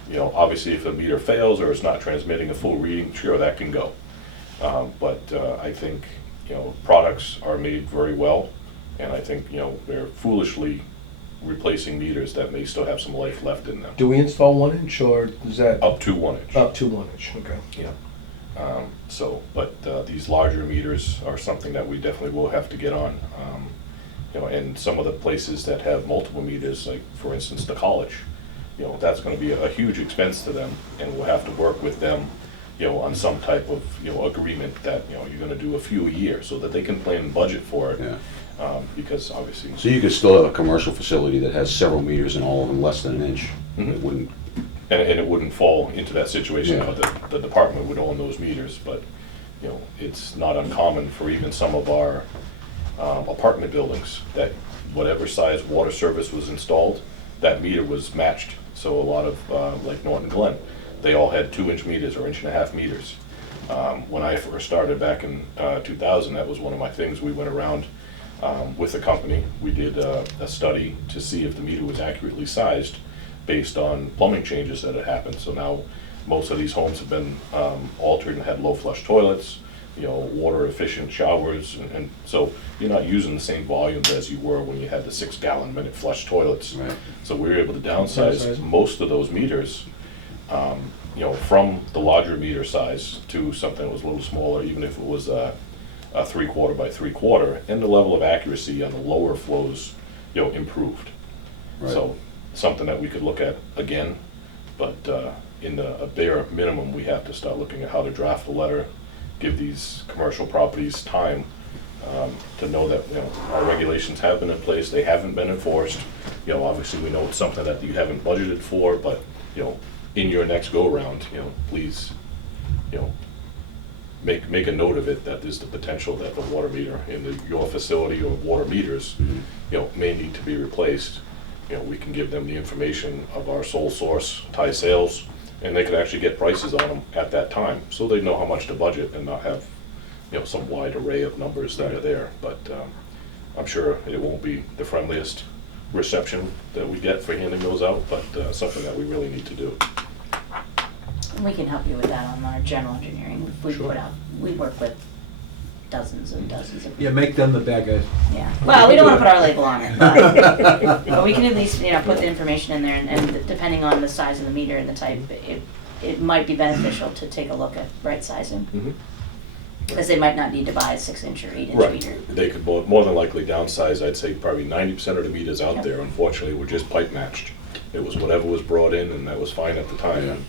You know, obviously if a meter fails or it's not transmitting a full reading, sure, that can go. But I think, you know, products are made very well, and I think, you know, we're foolishly replacing meters that may still have some life left in them. Do we install 1 inch or is that Up to 1 inch. up to 1 inch? Okay. Yeah. But these larger meters are something that we definitely will have to get on. You know, and some of the places that have multiple meters, like for instance, the college, you know, that's gonna be a huge expense to them, and we'll have to work with them, you know, on some type of, you know, agreement that, you know, you're gonna do a few a year so that they can plan and budget for it. Yeah. Because obviously. So you could still have a commercial facility that has several meters and all of them less than an inch. Mhm. It wouldn't, And it wouldn't fall into that situation, Yeah. the department would own those meters, but, you know, it's not uncommon for even some of our apartment buildings, that whatever size water service was installed, that meter was matched. So a lot of, like Norton Glen, they all had 2-inch meters or 1.5 meters. When I first started back in 2000, that was one of my things. We went around with the company, we did a study to see if the meter was accurately sized based on plumbing changes that had happened. So now most of these homes have been altered and had low flush toilets, you know, water efficient showers, and so you're not using the same volumes as you were when you had the 6-gallon minute flush toilets. right. So we were able to Downsize downsize them. most of those meters, you know, from the larger meter size to something that was a little smaller, even if it was a 3/4 by 3/4, and the level of accuracy on the lower flows, you know, improved. Right. So something that we could look at again, but in a bare minimum, we have to start looking at how to draft a letter, give these commercial properties time to know that, you know, our regulations have been in place, they haven't been enforced. You know, obviously, we know it's something that you haven't budgeted for, but, you know, in your next go-around, you know, please, you know, make a note of it, that there's the potential that the water meter in your facility or water meters, you know, may need to be replaced. You know, we can give them the information of our sole source tie sales, and they could actually get prices on them at that time, so they know how much to budget and not have, you know, some wide array of numbers that are there. But I'm sure it won't be the friendliest reception that we get for handing those out, but something that we really need to do. We can help you with that on our general engineering. We Sure. put out, we work with dozens and dozens of. Yeah, make them the bad guys. Yeah, well, we don't wanna put our label on it, but we can at least, you know, put the information in there, and depending on the size of the meter and the type, it might be beneficial to take a look at right sizing, because they might not need to buy a 6-inch or 8-inch Right, meter. they could more than likely downsize. I'd say probably 90% of the meters out Yep. there, unfortunately, were just pipe matched. It was whatever was brought in, and that was fine at the time. Yeah. And,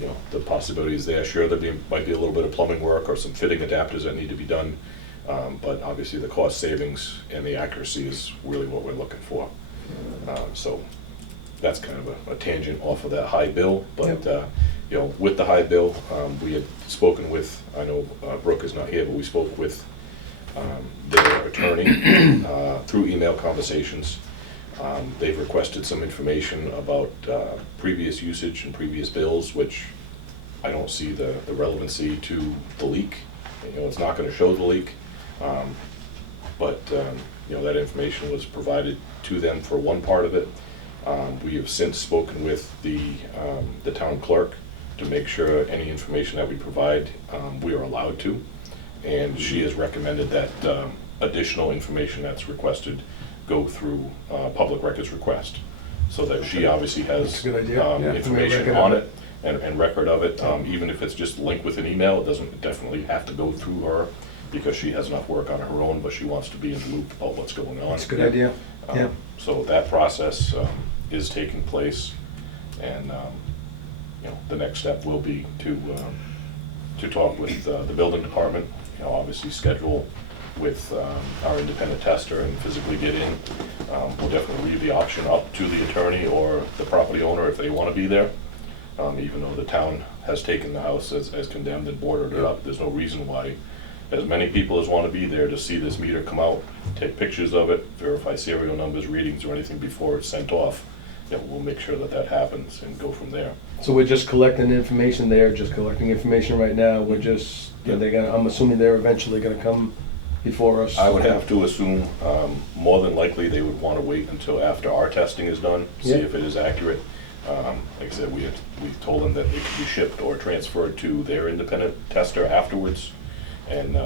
you know, the possibility is there. Sure, might be a little bit of plumbing work or some fitting adapters that need to be done, but obviously the cost savings and the accuracy is really what we're looking for. So that's kind of a tangent off of that high bill, but you know, with the high bill, we had spoken with, I know Brooke is not here, but we spoke with their attorney through email conversations. They've requested some information about previous usage and previous bills, which I don't see the relevancy to the leak. You know, it's not gonna show the leak, but you know, that information was provided to them for one part of it. We have since spoken with the town clerk to make sure any information that we provide, we are allowed to. And she has recommended that additional information that's requested go through public records request. So that she obviously has That's a good idea. Yeah. information Record on of it and record of it. Even if it's just linked with an email, it doesn't definitely have to go through her, because she has enough work on her own, but she wants to be in the loop about what's going on. That's a good idea. Yeah. So that process is taking place, and you know, the next step will be to talk with the building department. You know, obviously schedule with our independent tester and physically get in. We'll definitely leave the option up to the attorney or the property owner if they want to be there. Even though the town has taken the house as condemned and boarded it up, there's no reason why as many people as want to be there to see this meter come out, take pictures of it, verify serial numbers, readings, or anything before it's sent off. You know, we'll make sure that that happens and go from there. So we're just collecting information there, just collecting information right now. We're just, I'm assuming they're eventually gonna come before us. I would have to assume, more than likely, they would want to wait until after our testing is done, see Yeah. if it is accurate. Like I said, we told them that it could be shipped or transferred to their independent tester afterwards. And,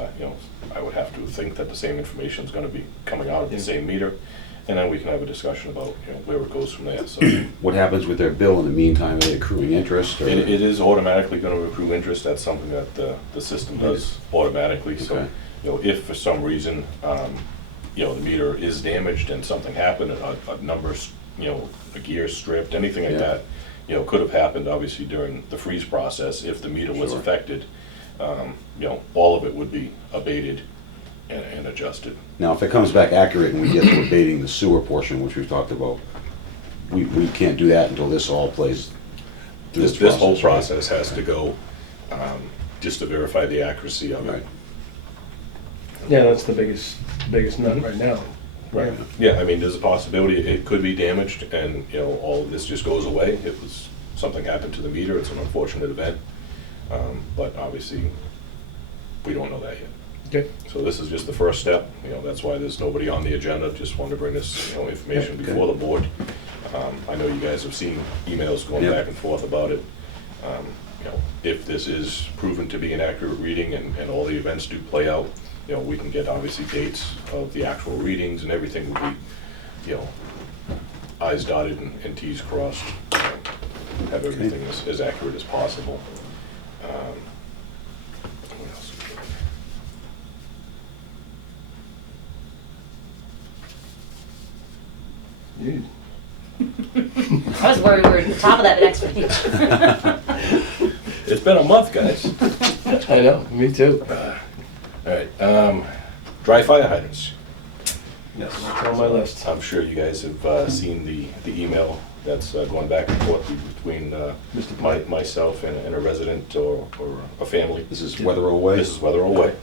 I would have to think that the same information is gonna be coming out of the Yeah. same meter. And then we can have a discussion about, where it goes from there, so. What happens with their bill in the meantime? Are they accruing interest or? It is automatically gonna accrue interest, that's something that the system does automatically, so, Okay. if for some reason, the meter is damaged and something happened, a number's, a gear stripped, anything like Yeah. that, could have happened obviously during the freeze process, if the meter was Sure. affected, all of it would be abated and adjusted. Now, if it comes back accurate and we get to abating the sewer portion, which we've talked about, we can't do that until this all plays through This whole right? process has to go, just to verify the accuracy of it. Right. Yeah, that's the biggest nut right now. Right. Yeah, I mean, there's a possibility it could be damaged and, all of this just goes away. It was, something happened to the meter, it's an unfortunate event. But obviously, we don't know that yet. Okay. So this is just the first step, that's why there's nobody on the agenda, just wanted to bring this, information Okay. before the board. I know you guys have seen emails going Yep. back and forth about it. If this is proven to be an accurate reading and all the events do play out, we can get obviously dates of the actual readings and everything will be, I's dotted and T's crossed. Have everything as accurate as possible. What else? You- I was worried we were at the top of that next page. It's been a month, guys. I know, me too. All right, dry fire hydrants. Yes, it's on my list. I'm sure you guys have seen the email that's going back and forth between myself and a resident or a family. This is Weatherall Way? This is Weatherall Way.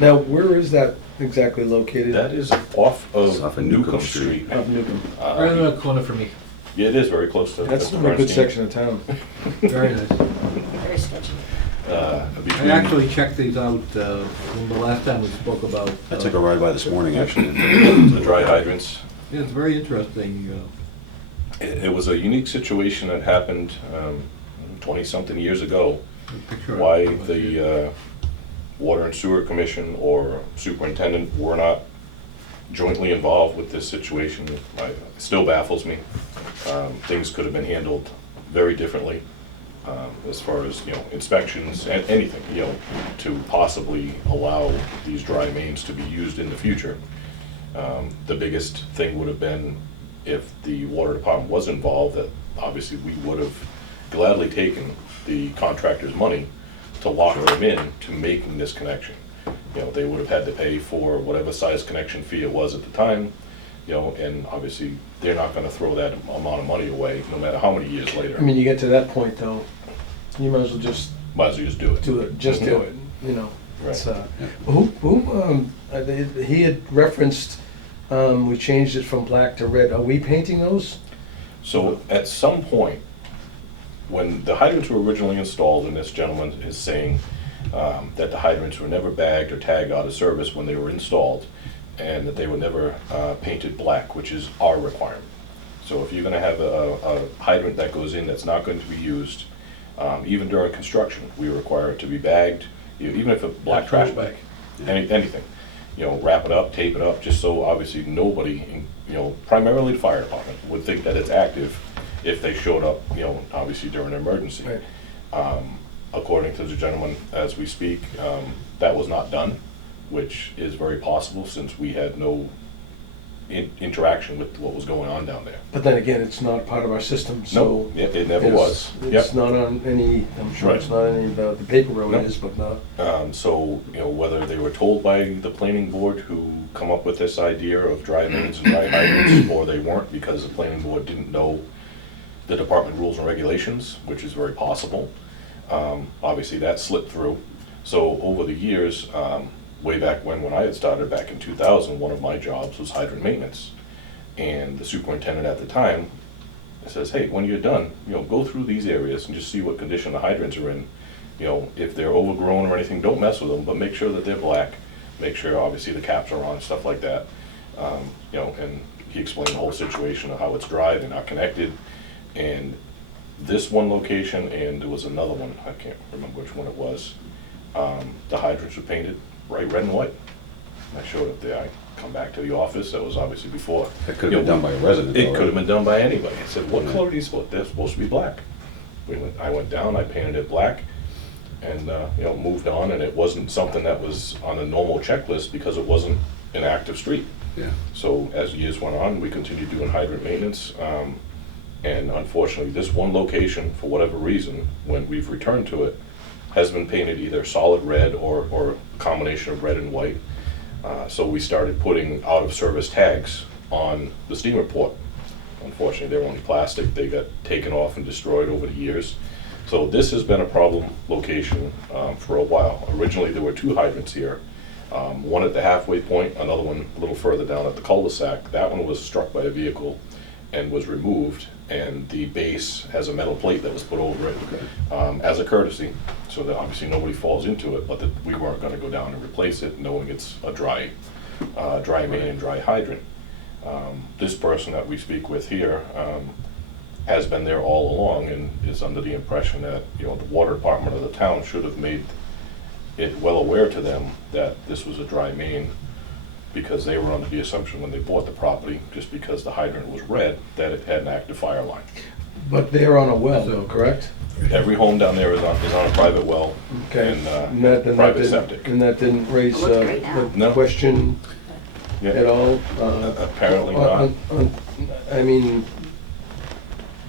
Now, where is that exactly located? That is off It's of off of Newcomb Newcomb Street. Of Newcomb. Right in the corner for me. Yeah, it is very close to. That's to a good Bernstein. section of town. Very nice. Very sketchy. I Between- actually checked these out when the last time we spoke about. I took a ride by this morning, actually. The dry hydrants. Yeah, it's very interesting. It was a unique situation that happened 20-something years ago. Picture Why of- the Water and Sewer Commission or superintendent were not jointly involved with this situation still baffles me. Things could have been handled very differently as far as, inspections and anything, to possibly allow these dry mains to be used in the future. The biggest thing would have been if the water department was involved, that obviously we would have gladly taken the contractor's money to lock them in to making this connection. They would have had to pay for whatever size connection fee it was at the time, and obviously they're not gonna throw that amount of money away, no matter how many years later. I mean, you get to that point though, you might as well just Might as well just do it. do it, just do it, It's, Right. he had referenced, we changed it from black to red. Are we painting those? So at some point, when the hydrants were originally installed, and this gentleman is saying that the hydrants were never bagged or tagged out of service when they were installed, and that they were never painted black, which is our requirement. So if you're gonna have a hydrant that goes in that's not going to be used, even during construction, we require it to be bagged, even if a black trash bag, anything. Wrap it up, tape it up, just so obviously nobody, primarily the fire department, would think that it's active if they showed up, obviously during an emergency. Right. According to the gentleman as we speak, that was not done, which is very possible since we had no interaction with what was going on down there. But then again, it's not part of our system, so. No, it never was. It's not on any, I'm sure it's Right. not any of the paperwork No. it is, but not. So, whether they were told by the planning board who come up with this idea of dry mains and dry hydrants, or they weren't because the planning board didn't know the department rules and regulations, which is very possible. Obviously, that slipped through. So over the years, way back when I had started back in 2000, one of my jobs was hydrant maintenance. And the superintendent at the time says, hey, when you're done, go through these areas and just see what condition the hydrants are in. If they're overgrown or anything, don't mess with them, but make sure that they're black make sure obviously the caps are on, stuff like that. You know, and he explained the whole situation of how it's dry, they're not connected. And this one location, and there was another one, I can't remember which one it was, the hydrants were painted bright red and white. And I showed up there, I come back to the office, that was obviously before. That could have been done by a resident. It though, could have right? been done by anybody. I said, what color are these supposed, they're supposed to be black. I went down, I painted it black, and, you know, moved on, and it wasn't something that was on a normal checklist because it wasn't an active street. Yeah. So as years went on, we continued doing hydrant maintenance, and unfortunately, this one location, for whatever reason, when we've returned to it, has been painted either solid red or a combination of red and white. So we started putting out-of-service tags on the steam report. Unfortunately, they're only plastic. They got taken off and destroyed over the years. So this has been a problem location for a while. Originally, there were 2 hydrants here. One at the halfway point, another one a little further down at the cul-de-sac. That one was struck by a vehicle and was removed, and the base has a metal plate that was put over it as a courtesy, so that obviously nobody falls into it, but that we weren't gonna go down and replace it, knowing it's a dry main and dry hydrant. This person that we speak with here has been there all along and is under the impression that, you know, the water department of the town should have made it well aware to them that this was a dry main, because they were under the assumption when they bought the property, just because the hydrant was red, that it had an active fire line. But they're on a well though, correct? Every home down there is on a private well Okay. and that private didn't- septic. And that didn't raise It looks great now. the No. question Yeah. at all? Apparently not. I mean,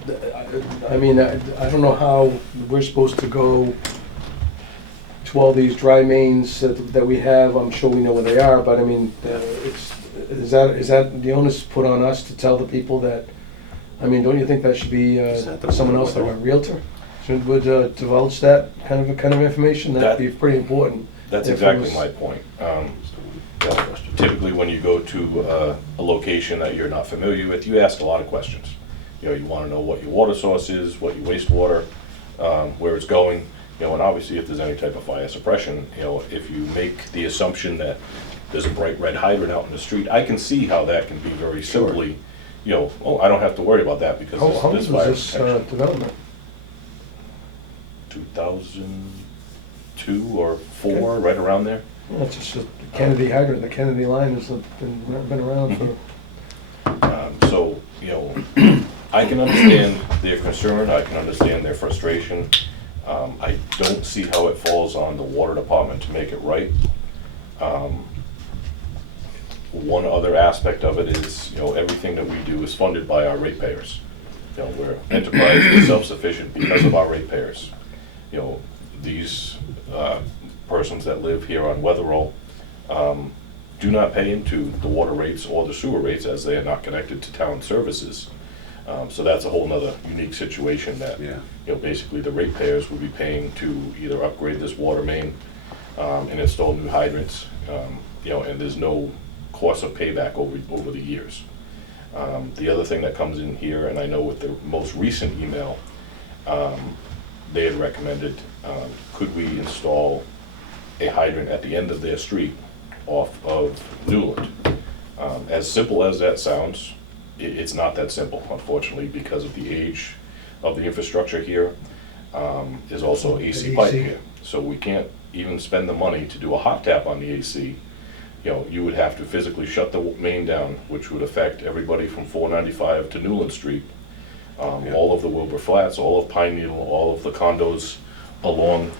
I don't know how we're supposed to go to all these dry mains that we have. I'm sure we know where they are, but I mean, is that the onus put on us to tell the people that, I mean, don't you think that should be that the someone else, like a realtor? Would divulge that kind of information? That'd be pretty important. That's if it exactly was- my point. Typically, when you go to a location that you're not familiar with, you ask a lot of questions. You know, you want to know what your water source is, what your wastewater, where it's going. You know, and obviously, if there's any type of fire suppression, you know, if you make the assumption that there's a bright red hydrant out in the street, I can see how that can be very Sure. simply, you know, oh, I don't have to worry about that because How this old this was fire this protection. development? 2002 or 4, right around there. Yeah, it's just a Kennedy hydrant. The Kennedy line has been around for. So, you know, I can understand their concern, I can understand their frustration. I don't see how it falls on the water department to make it right. One other aspect of it is, you know, everything that we do is funded by our ratepayers. You know, we're enterprise, we're self-sufficient because of our ratepayers. You know, these persons that live here on Weatherall do not pay into the water rates or the sewer rates, as they are not connected to town services. So that's a whole nother unique situation that, Yeah. you know, basically the ratepayers will be paying to either upgrade this water main and install new hydrants, you know, and there's no course of payback over the years. The other thing that comes in here, and I know with the most recent email, they had recommended, could we install a hydrant at the end of their street off of Newland? As simple as that sounds, it's not that simple, unfortunately, because of the age of the infrastructure here. There's also AC pipe AC. here, so we can't even spend the money to do a hot tap on the AC. You know, you would have to physically shut the main down, which would affect everybody from 495 to Newland Street, all of the Wilbur Flats, all of Pine Needle, all of the condos along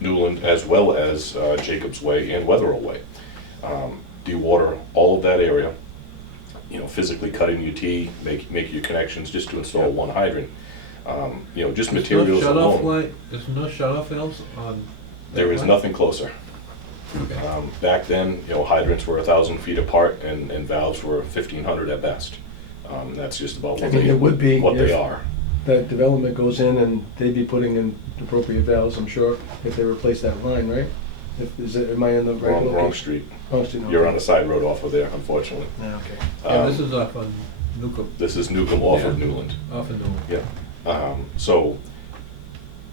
Newland, as well as Jacobs Way and Weatherall Way. Dewater all of that area, you know, physically cutting your T, make your connections just to install one hydrant. You know, just materials alone. There's no shut-off valves on? There is nothing closer. Okay. Back then, you know, hydrants were 1,000 feet apart and valves were 1,500 at best. That's just about I what mean, it would be what they if are. that development goes in and they'd be putting in appropriate valves, I'm sure, if they replace that line, right? Am I in the right location? Wrong street. Wrong street, You're okay. on a side road off of there, unfortunately. Yeah, okay. Yeah, this is off on Newcomb, This is Newcomb off of Yeah. Newland. off of Newcomb. Yeah. So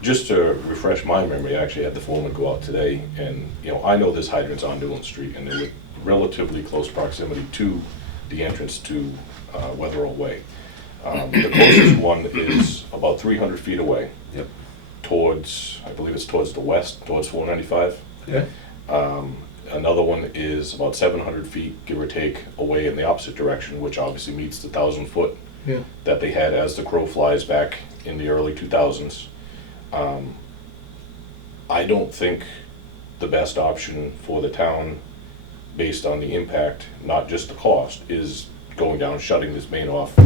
Just to refresh my memory, I actually had the foreman go out today, and, you know, I know there's hydrants on Newland Street, and they're relatively close proximity to the entrance to Wetherell Way. The closest one is about 300 feet away. Yep. Towards, I believe it's towards the west, towards 495. Yeah. Another one is about 700 feet, give or take, away in the opposite direction, which obviously meets the 1,000-foot Yeah. that they had as the crow flies back in the early 2000s. I don't think the best option for the town, based on the impact, not just the cost, is going down, shutting this main off,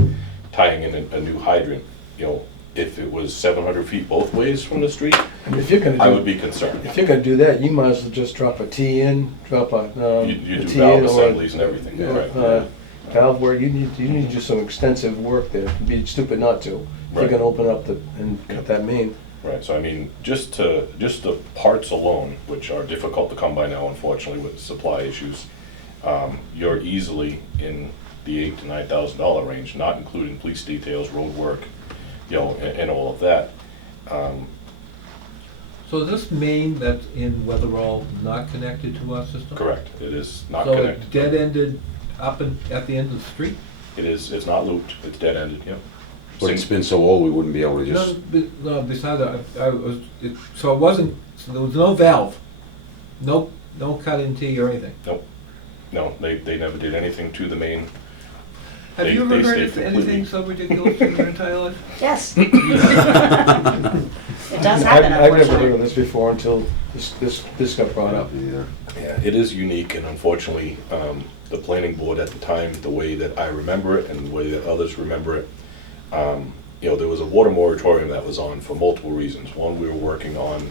tying in a new hydrant. You know, if it was 700 feet both ways from the street, If you're gonna I would do, be concerned. if you're gonna do that, you might as well just drop a T in, drop a, You a do T valve in or, assemblies and everything, yeah, right? valve work, you need to do some extensive work there, it'd be stupid not to. If you're Right. gonna open up and cut that main. Right, so I mean, just the parts alone, which are difficult to come by now, unfortunately, with supply issues, you're easily in the $8,000 to $9,000 range, not including police details, road work, you know, and all of that. So this main that's in Wetherall not connected to our system? Correct, it is not So it's connected. dead-ended up at the end of the street? It's not looped, it's dead-ended, yep. But it's been so old, we wouldn't be able to just, No, besides that, so it wasn't, so there was no valve, no cut-in T or anything? No, they never did anything to the main. Have They- you they ever heard stayed of completely- anything so ridiculous in your entire life? Yes. It does happen, I've never heard unfortunately. of this before until this got brought up. either. Yeah, it is unique, and unfortunately, the planning board at the time, the way that I remember it and the way that others remember it, you know, there was a water moratorium that was on for multiple reasons. One, we were working on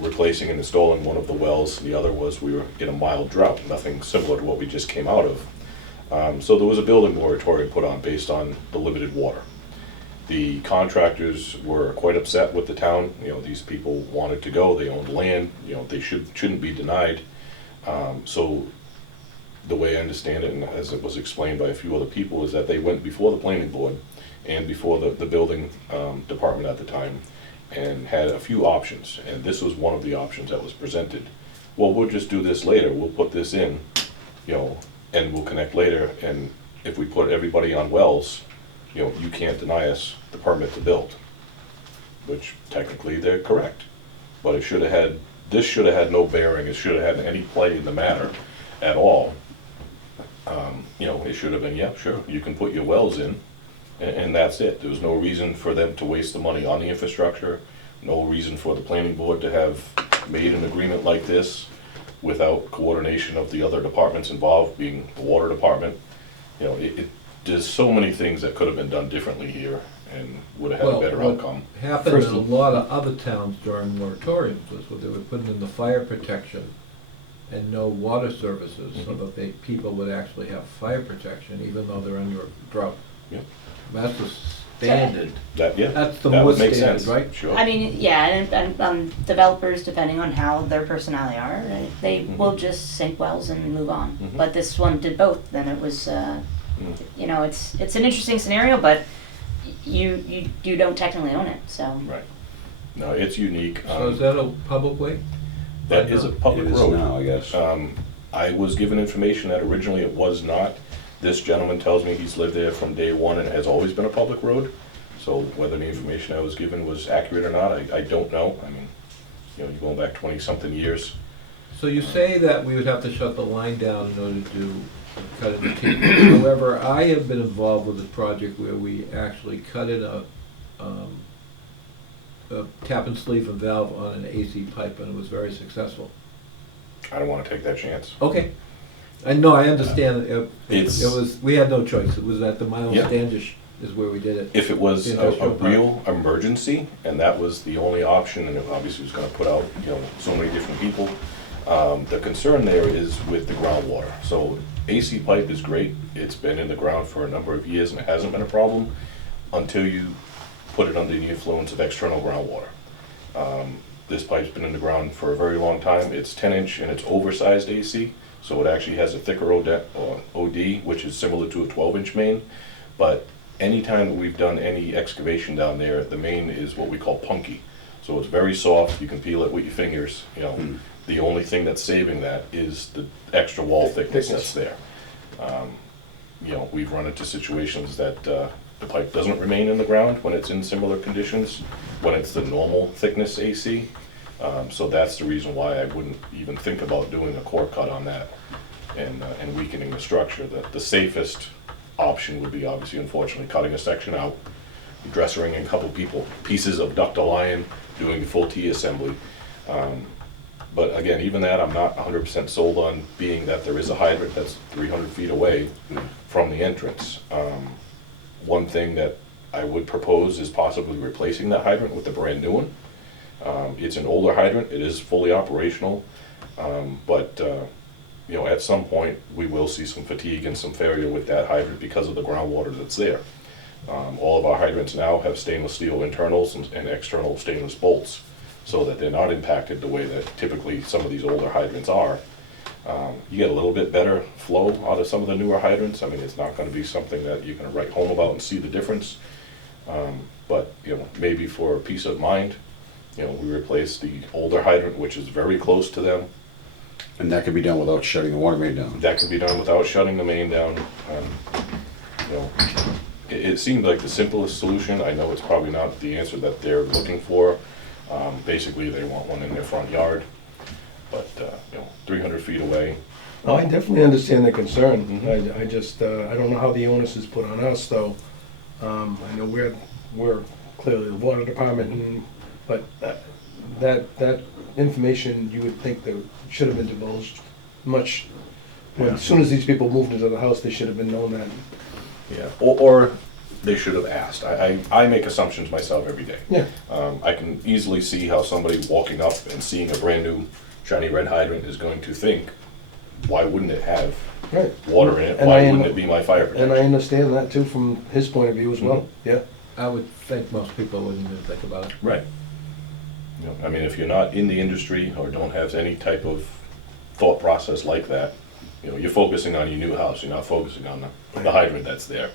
replacing and installing one of the wells. The other was we were in a mild drought, nothing similar to what we just came out of. So there was a building moratorium put on based on the limited water. The contractors were quite upset with the town. You know, these people wanted to go, they owned land, you know, they shouldn't be denied. So the way I understand it, and as it was explained by a few other people, is that they went before the planning board and before the building department at the time and had a few options, and this was one of the options that was presented. Well, we'll just do this later, we'll put this in, you know, and we'll connect later, and if we put everybody on wells, you know, you can't deny us the permit to build, which technically they're correct. But it should have had, this should have had no bearing, it should have had any play in the matter at all. You know, it should have been, yeah, sure, you can put your wells in, and that's it. There was no reason for them to waste the money on the infrastructure, no reason for the planning board to have made an agreement like this without coordination of the other departments involved, being the water department. You know, there's so many things that could have been done differently here and would have had a better outcome. What happened in a lot of other towns during moratoriums was what they were putting in the fire protection and no water services, so that people would actually have fire protection even though they're under a drought. Yep. That's the standard. That, yeah, That's the that more would make standard, sense, right? sure. I mean, yeah, and developers, depending on how their personality are, right, they will just sink wells and move on. Mhm. But this one did both, then it was, you know, it's an interesting scenario, but you don't technically own it, so. Right. No, it's unique. So is that a public way? That is a public It is road. now, I guess. I was given information that originally it was not. This gentleman tells me he's lived there from day one and it has always been a public road. So whether the information I was given was accurate or not, I don't know. I mean, you know, you're going back 20-something years. So you say that we would have to shut the line down in order to cut it to T. However, I have been involved with a project where we actually cut in a tap and sleeve and valve on an AC pipe, and it was very successful. I don't want to take that chance. Okay. I know, I understand. It It's- was, we had no choice. It was at the Miles Yeah. Standish is where we did it. If it was The a industrial park. real emergency, and that was the only option, and it obviously was gonna put out, you know, so many different people, the concern there is with the groundwater. So AC pipe is great, it's been in the ground for a number of years and it hasn't been a problem until you put it under the influence of external groundwater. This pipe's been in the ground for a very long time, it's 10-inch and it's oversized AC, so it actually has a thicker OD, which is similar to a 12-inch main, but anytime that we've done any excavation down there, the main is what we call punky. So it's very soft, you can peel it with your fingers, you know. The only thing that's saving that is the extra wall thickness that's there. You know, we've run into situations that the pipe doesn't remain in the ground when it's in similar conditions, when it's the normal thickness AC. So that's the reason why I wouldn't even think about doing a core cut on that and weakening the structure. The safest option would be obviously, unfortunately, cutting a section out, dressing in a couple pieces of ductile iron, doing the full T-assembly. But again, even that, I'm not 100% sold on, being that there is a hydrant that's 300 feet away from the entrance. One thing that I would propose is possibly replacing that hydrant with a brand new one. It's an older hydrant, it is fully operational, but you know, at some point, we will see some fatigue and some failure with that hydrant because of the groundwater that's there. All of our hydrants now have stainless steel internals and external stainless bolts, so that they're not impacted the way that typically some of these older hydrants are. You get a little bit better flow out of some of the newer hydrants. I mean, it's not going to be something that you're going to write home about and see the difference. But you know, maybe for peace of mind, you know, we replace the older hydrant, which is very close to them. And that could be done without shutting the water main down. That can be done without shutting the main down. You know, it seemed like the simplest solution. I know it's probably not the answer that they're looking for. Basically, they want one in their front yard, but you know, 300 feet away. Oh, I definitely understand the concern. I just, I don't know how the onus is put on us, though. I know we're clearly the water department, but that information, you would think that should have been divulged much. As soon as these people moved into the house, they should have been known that. Yeah, or they should have asked. I make assumptions myself every day. Yeah. I can easily see how somebody walking up and seeing a brand new shiny red hydrant is going to think, why wouldn't it have Right. water in it? And Why I wouldn't it be my fire And protection? I understand that too from his point of view as well. Yeah. I would think most people wouldn't even think about it. Right. You know, I mean, if you're not in the industry or don't have any type of thought process like that, you know, you're focusing on your new house, you're not focusing on the hydrant that's there.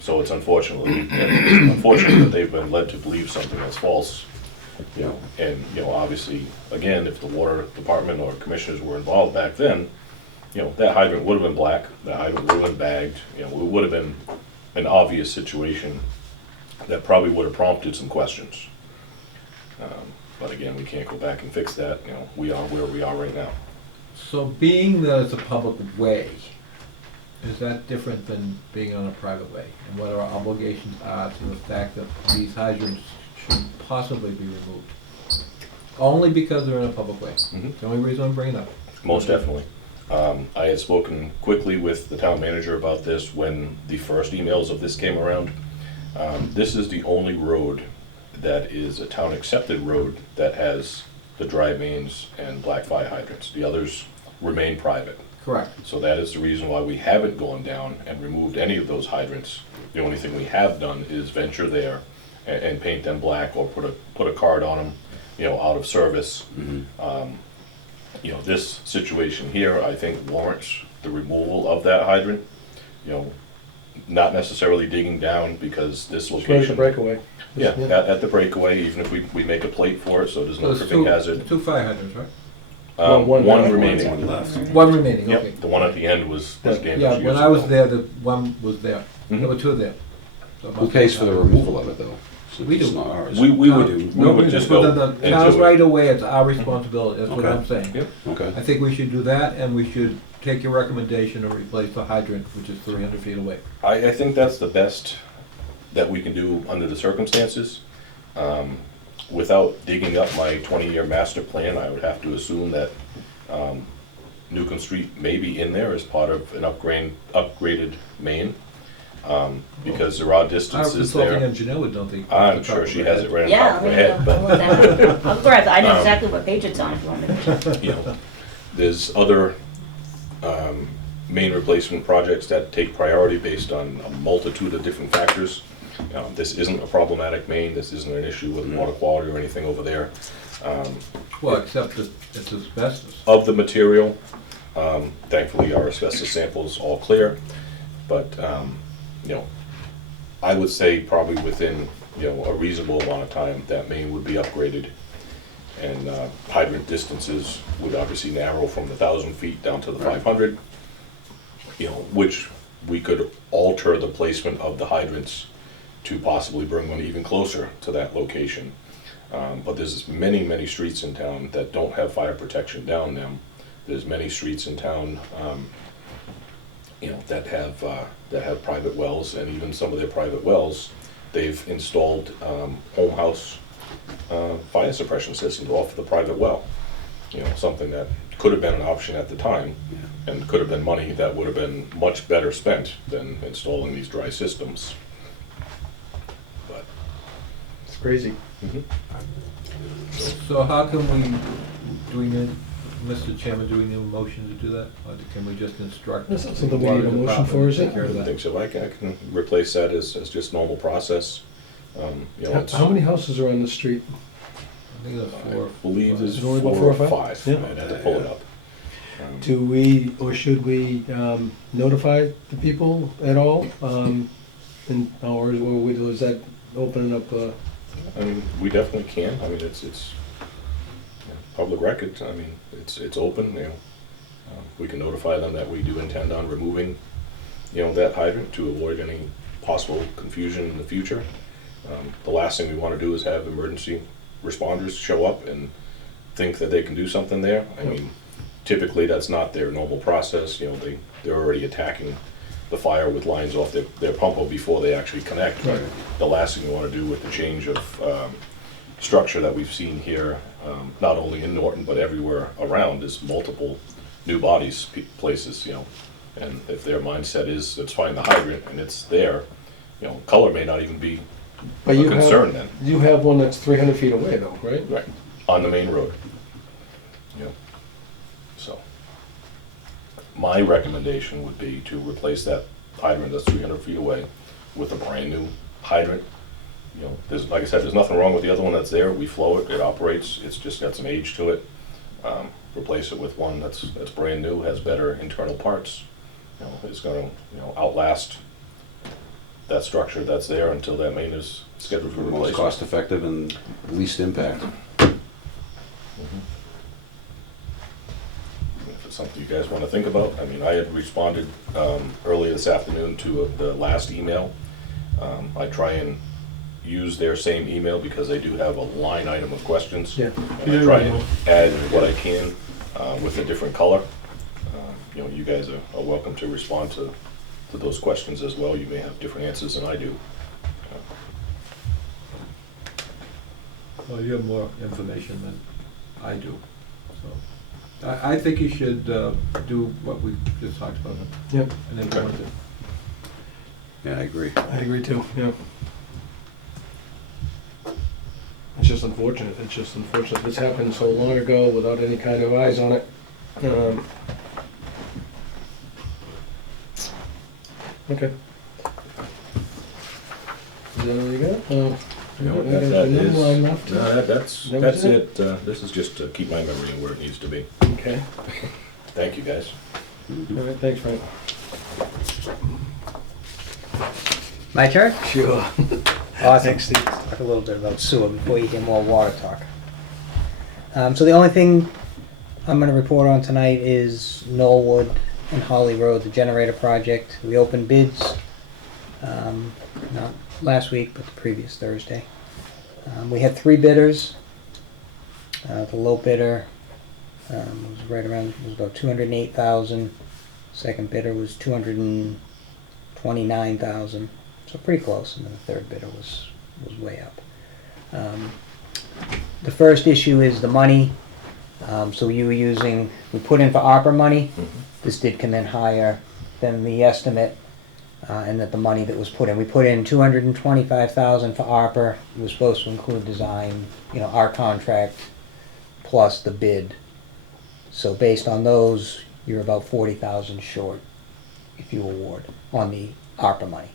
So it's unfortunate that they've been led to believe something that's false, you know, and, you know, obviously, again, if the water department or commissioners were involved back then, you know, that hydrant would have been black, that hydrant would have been bagged, you know, it would have been an obvious situation that probably would have prompted some questions. But again, we can't go back and fix that, you know, we are where we are right now. So being that it's a public way, is that different than being on a private way? And what our obligations are to the fact that these hydrants should possibly be removed? Only because they're in a public way. Mhm. It's the only reason I'm bringing it up. Most definitely. I had spoken quickly with the town manager about this when the first emails of this came around. This is the only road that is a town-accepted road that has the dry mains and black fire hydrants. The others remain private. Correct. So that is the reason why we haven't gone down and removed any of those hydrants. The only thing we have done is venture there and paint them black or put a card on them, you know, out of service. You know, this situation here, I think, warrants the removal of that hydrant. You know, not necessarily digging down, because this It's right at location. the breakaway. Yeah, at the breakaway, even if we make a plate for it, so there's So no there's tripping hazard. two fire hydrants, right? One One left. remaining. One left. One remaining, okay. Yep, the one at the end was damaged. Yeah, years when I was ago. there, the one was there. There Mhm. were two there. So it Who must pays be- for the removal of it, though? So We it's do. not ours. We would, do. we would just go Within the into town's it. right away, it's our responsibility, that's what Okay. I'm saying. Yep. Okay. I think we should do that, and we should take your recommendation and replace the hydrant, which is 300 feet away. I think that's the best that we can do under the circumstances. Without digging up my 20-year master plan, I would have to assume that Newcomb Street may be in there as part of an upgraded main, because there are Our distances consulting there. engineer would know the. I'm sure she has it right on Yeah, top of her let head, me but, look that up. I'll grab that. I know Um, exactly what page it's on if you want me to. you know, there's other main replacement projects that take priority based on a multitude of different factors. This isn't a problematic main, this isn't an issue with water quality or anything over there. Well, except that it's asbestos. Of the material, thankfully our asbestos sample's all clear, but, you know, I would say probably within, a reasonable amount of time, that main would be upgraded. And hydrant distances would obviously narrow from the 1,000 feet down to the 500, which we could alter the placement of the hydrants to possibly bring one even closer to that location. But there's many, many streets in town that don't have fire protection down them. There's many streets in town, that have private wells, and even some of their private wells, they've installed home house fire suppression systems off of the private well. Something that could have been an option at the time, and could have been money that would have been much better spent than installing these dry systems. But It's crazy. So how can Mr. Chairman, do we need a motion to do that? Or can we just instruct? That's not something we need a motion for, is it? Take care I of don't that? think so. I can replace that as just normal process. How many houses are on the street? I think that's four. I believe there's Is it only about 4 or four or 5. five? Yeah. I'd have to pull it up. Do we, or should we notify the people at all? Or is that opening up, I mean, we definitely can. I mean, it's public record. I mean, it's open, we can notify them that we do intend on removing, that hydrant to avoid any possible confusion in the future. The last thing we want to do is have emergency responders show up and think that they can do something there. I mean, typically that's not their normal process. They're already attacking the fire with lines off their pumper before they actually connect. Right. The last thing you want to do with the change of structure that we've seen here, not only in Norton but everywhere around, is multiple new bodies, places, and if their mindset is, let's find the hydrant and it's there, color may not even be but a you concern have, then. you have one that's 300 feet away though, right? Right, on the main road. So, my recommendation would be to replace that hydrant that's 300 feet away with a brand new hydrant. There's, like I said, there's nothing wrong with the other one that's there. We flow it, it operates, it's just got some age to it. Replace it with one that's brand new, has better internal parts. It's gonna, outlast that structure that's there until that main is scheduled for Most replacement. cost effective and least impact. If it's something you guys want to think about, I mean, I had responded earlier this afternoon to the last email. I try and use their same email because they do have a line item of questions. Yeah. And I try and add what I can with a different color. You guys are welcome to respond to those questions as well. You may have different answers than I do. Well, you have more information than I do, so. I think you should do what we just talked about. Yep. And implement it. Yeah, I agree. I agree too, yeah. It's just unfortunate, This happened so long ago without any kind of eyes on it. Okay. Is that all you got? That Number is, line left? that's That was it. This is just to keep my memory where it needs to be. Okay, Thank you, guys. all right, thanks, Frank. My turn? Sure. Awesome. Thanks, Steve. Talk a little bit about sewer before you get more water talk. So the only thing I'm going to report on tonight is Knollwood and Holly Road, the generator project. We opened bids, not last week, but the previous Thursday. We had 3 bidders. The low bidder was right around, it was about $208,000. Second bidder was $229,000. So pretty close, and then the third bidder was way up. The first issue is the money. So we put in for ARPA money. This did come in higher than the estimate, and that the money that was put in. We put in $225,000 for ARPA. It was supposed to include design, our contract, plus the bid. So based on those, you're about $40,000 short if you award on the ARPA money.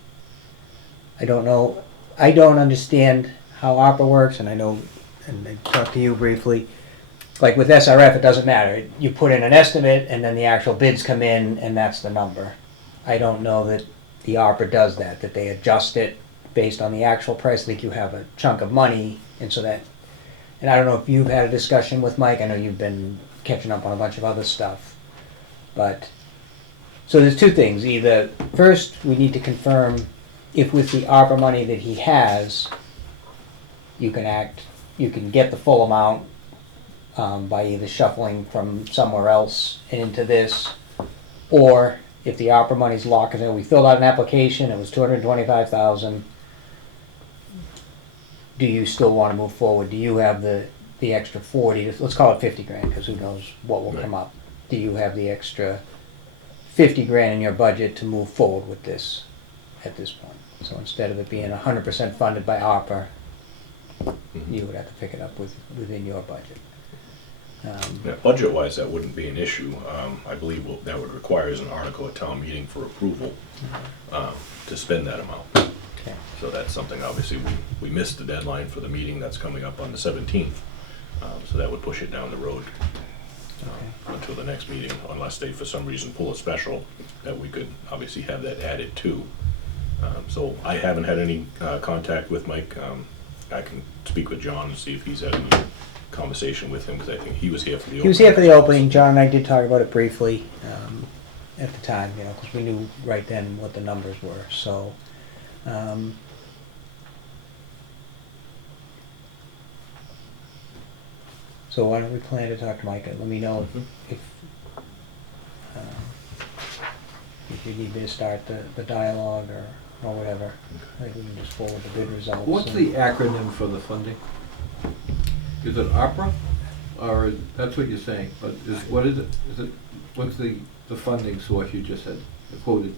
I don't understand how ARPA works, and I know, and I talked to you briefly, like with SRF, it doesn't matter. You put in an estimate, and then the actual bids come in, and that's the number. I don't know that the ARPA does that they adjust it based on the actual price, I think you have a chunk of money, and so that, and I don't know if you've had a discussion with Mike, I know you've been catching up on a bunch of other stuff, but, so there's two things, either, first, we need to confirm if with the ARPA money that he has, you can get the full amount by either shuffling from somewhere else and into this, or if the ARPA money's locked, because we filled out an application, it was $225,000. Do you still want to move forward? Do you have the extra 40? Let's call it 50 grand, because who knows what will come up. Do you have the extra 50 grand in your budget to move forward with this at this point? So instead of it being 100% funded by ARPA, you would have to pick it up within your budget. Yeah, budget-wise, that wouldn't be an issue. I believe what that would require is an article at town meeting for approval to spend that amount. Okay. So that's something, obviously, we missed the deadline for the meeting that's coming up on the 17th. So that would push it down the road until the next meeting, unless they, for some reason, pull a special that we could obviously have that added to. So I haven't had any contact with Mike. I can speak with John and see if he's had any conversation with him, because I think he was here for the opening. He was here for the opening. John and I did talk about it briefly at the time, because we knew right then what the numbers were. So, so why don't we plan to talk to Mike? Let me know if you need me to start the dialogue or whatever. I think we can just forward the bid results. What's the acronym for the funding? Is it ARPA? Or, that's what you're saying, but what is it? What's the funding source you just said, quoted?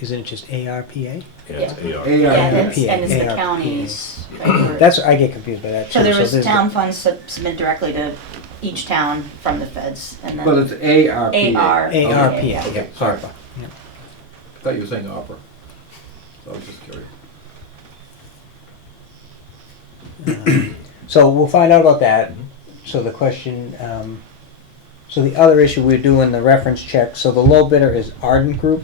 Isn't it just ARPA? Yeah, it's AR. Yeah, and ARPA. it's the counties. Right? That's, I get confused by that too. So there was there's town funds submitted directly to each town from the feds, and then But it's ARPA. AR. ARPA. Okay, sorry. ARPA. Yeah. I thought you were saying ARPA. So I was just curious. So we'll find out about that. So the question, so the other issue, we're doing the reference check. So the low bidder is Ardent Group,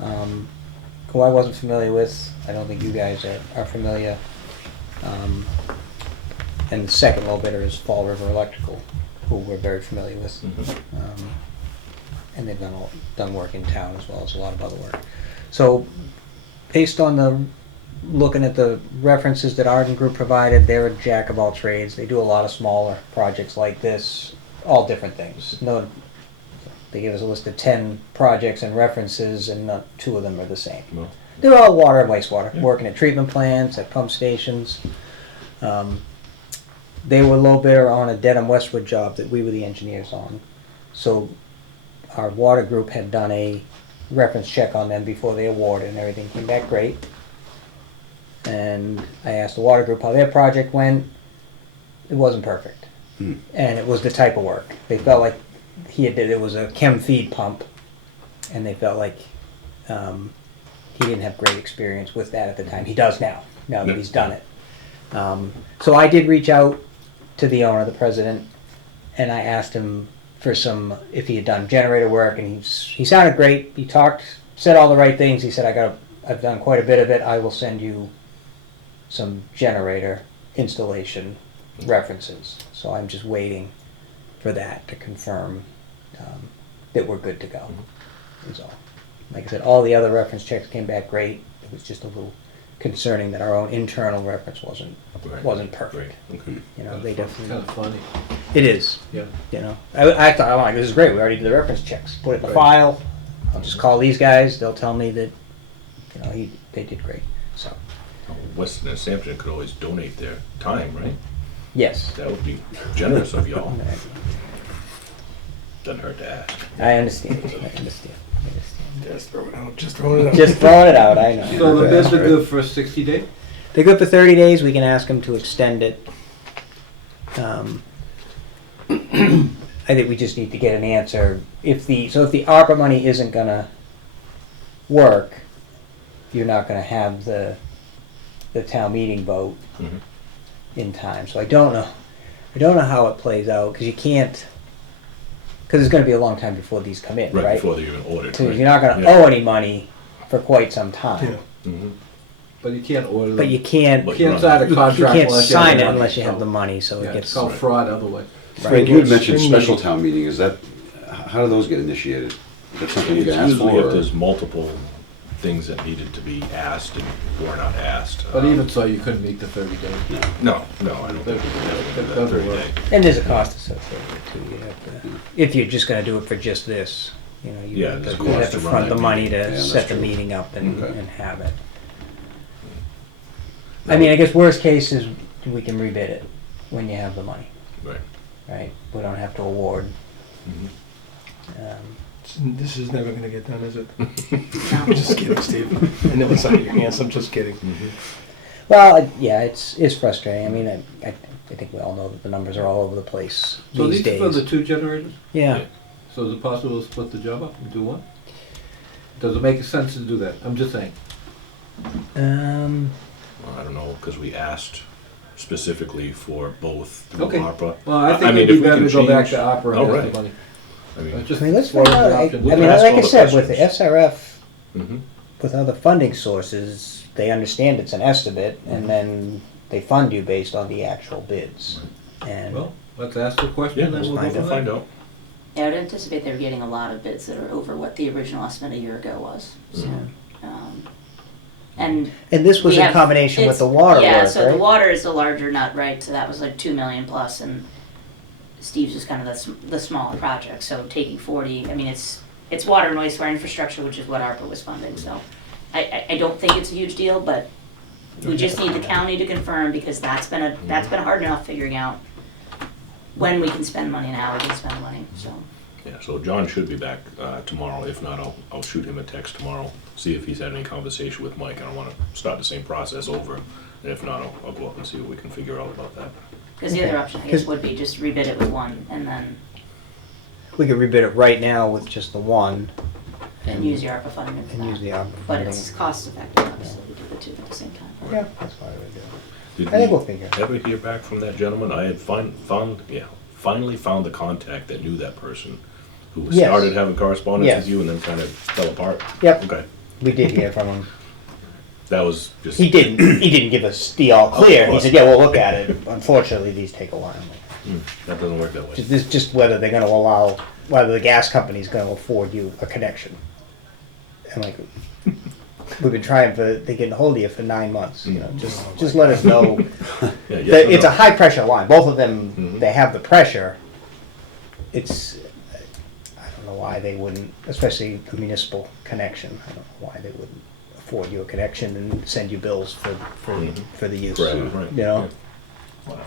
who I wasn't familiar with. I don't think you guys are familiar. And the second low bidder is Fall River Electrical, who we're very familiar with. And they've done work in town as well as a lot of other work. So based on looking at the references that Arden Group provided, they're a jack of all trades. They do a lot of smaller projects like this, all different things. No, they give us a list of 10 projects and references, and not 2 of them are the same. No. They're all water and wastewater, working at treatment plants, at pump stations. They were low bidder on a Dedham Westwood job that we were the engineers on. So our water group had done a reference check on them before they awarded, and everything came back great. And I asked the water group how their project went. It wasn't perfect. And it was the type of work. They felt like it was a chem feed pump, and they felt like he didn't have great experience with that at the time. He does now that he's done it. So I did reach out to the owner, the president, and I asked him for if he had done generator work, and he sounded great. He said all the right things. He said, I've done quite a bit of it. I will send you some generator installation references. So I'm just waiting for that to confirm that we're good to go, is all. Like I said, all the other reference checks came back great. It was just a little concerning that our own internal reference wasn't perfect. Okay. They definitely... Kind of funny. It is. Yeah. I thought, oh, this is great. We already did the reference checks. Put it in the file. I'll just call these guys. They'll tell me that, they did great. So. Weston and Sampson could always donate their time, right? Yes. That would be generous of y'all. Doesn't hurt to ask. I understand. Just throwing it out. Just throwing it out. Just throwing it out. I know. So the bids are good for 60 days? They're good for 30 days. We can ask them to extend it. I think we just need to get an answer. If the ARPA money isn't gonna work, you're not gonna have the town meeting vote in time. So I don't know how it plays out, because you can't, because it's gonna be a long time before these come in, right? Before they're even ordered. So right? you're not gonna owe any money for quite some time. Yeah. But you can't order them. But you can't, But You can't sign a you contract can't unless you have sign the it money, unless you have so- the money, so Yeah, it it's gets, called fraud otherwise. Frank, you had mentioned Spring special meeting. town meeting, is that, how do those get initiated? Is that something you It's can ask usually for? if or- there's multiple things that needed to be asked and were not asked. But even so, you couldn't meet the 30 days. No, I don't think we can That do that doesn't 30 work. day. and there's a cost associated too. You have to, if you're just gonna do it for just this, you know, you Yeah, have there's to, a you have cost to to run front that the money meeting. Yeah, to that's set the true. meeting up and, Okay. and have it. I mean, I guess worst case is we can rebid it when you have the money, Right. right? We don't have to award. This is never gonna get done, is it? No. I'm just kidding, Steve. I know it's out of your hands, I'm just kidding. Well, yeah, it's frustrating. I mean, I think we all know that the numbers are all over the place So these these are for days. the 2 generators? Yeah. So is it possible to split the job up and do one? Does it make sense to do that? I'm just saying. Well, I don't know, because we asked specifically for both through Okay. ARPA. Well, I think mean, it'd if be we better can to go back change- to opera Oh, and right. get the money. I mean, Just I mean, let's explore find the out. I options. mean, ask like all I the said, with the questions. SRF, mhm. with other funding sources, they understand it's an estimate, and then they fund you based on the actual bids. And Well, let's ask the question Yeah, and then let's we'll go find from we'll there. find out. Yeah, I would anticipate they're getting a lot of bids that are over what the original estimate a year ago was, so. And this was we in have- combination with it's- the water Yeah, work, so the right? water is the larger nut, right, so that was like 2 million plus, and Steve's is kind of the smaller project, so taking 40, I mean, it's water and wastewater infrastructure, which is what ARPA was funding, so I don't think it's a huge deal, but we just need the county to confirm, because that's been hard enough figuring out when we can spend money and how we can spend the money, so. Yeah, so John should be back tomorrow. If not, I'll shoot him a text tomorrow, see if he's had any conversation with Mike. I don't want to start the same process over. And if not, I'll go up and see what we can figure out about that. Because the other option, I guess, would be just rebid it with one, and then, We could rebid it right now with just the one, and use the ARPA funding for and use that. the ARPA But funding. it's cost effective, obviously, to do the two at the same time. Yeah, that's why we do Did it. I think we we'll figure it out. ever hear back from that gentleman? I had finally found the contact that knew that person who Yes. started having correspondence Yes. with you and then kind of fell apart. Yep, Okay, we did hear from him. that was just. He didn't give us the all clear. He course. said, yeah, we'll look at it. Unfortunately, these take a while. That doesn't work that way. This is just whether they're gonna allow, whether the gas company's gonna afford you a connection. And like, we've been trying to get a hold of you for 9 months, you know, just let us know. Yeah, yes that or it's no. a high pressure line. Both of them, Mhm. they have the pressure. It's, I don't know why they wouldn't, especially a municipal connection. I don't know why they wouldn't afford you a connection and send you bills Mhm. for the use. Forever, right. You know, Wow.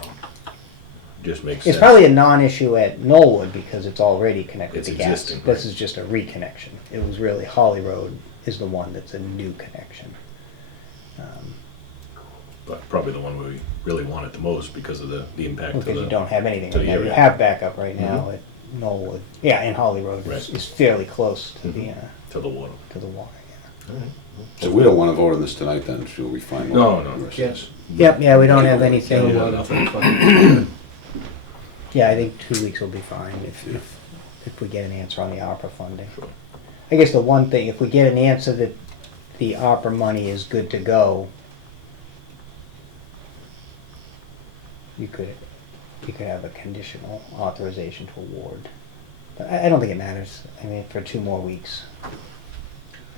Just makes it's sense. probably a non-issue at Knollwood because it's already connected It's to gas. existing, This right. is just a reconnection. It was really Holly Road is the one that's a new connection. But probably the one we really want it the most because of the impact to Because you the. don't have anything to right the now. You area. have backup right now at Knollwood. Yeah, and Holly Road Right. is fairly close to the Mhm. To the water. to the water. Yeah. So we don't want to vote on this tonight then, should we find? No, no. Yes. Yep. Yeah, we don't have Yeah, anything. well, nothing's funny. Yeah, I think 2 weeks will be fine if we get an answer on the ARPA funding. Sure. I guess the one thing, if we get an answer that the ARPA money is good to go, you could have a conditional authorization to award. But I don't think it matters. I mean, for 2 more weeks,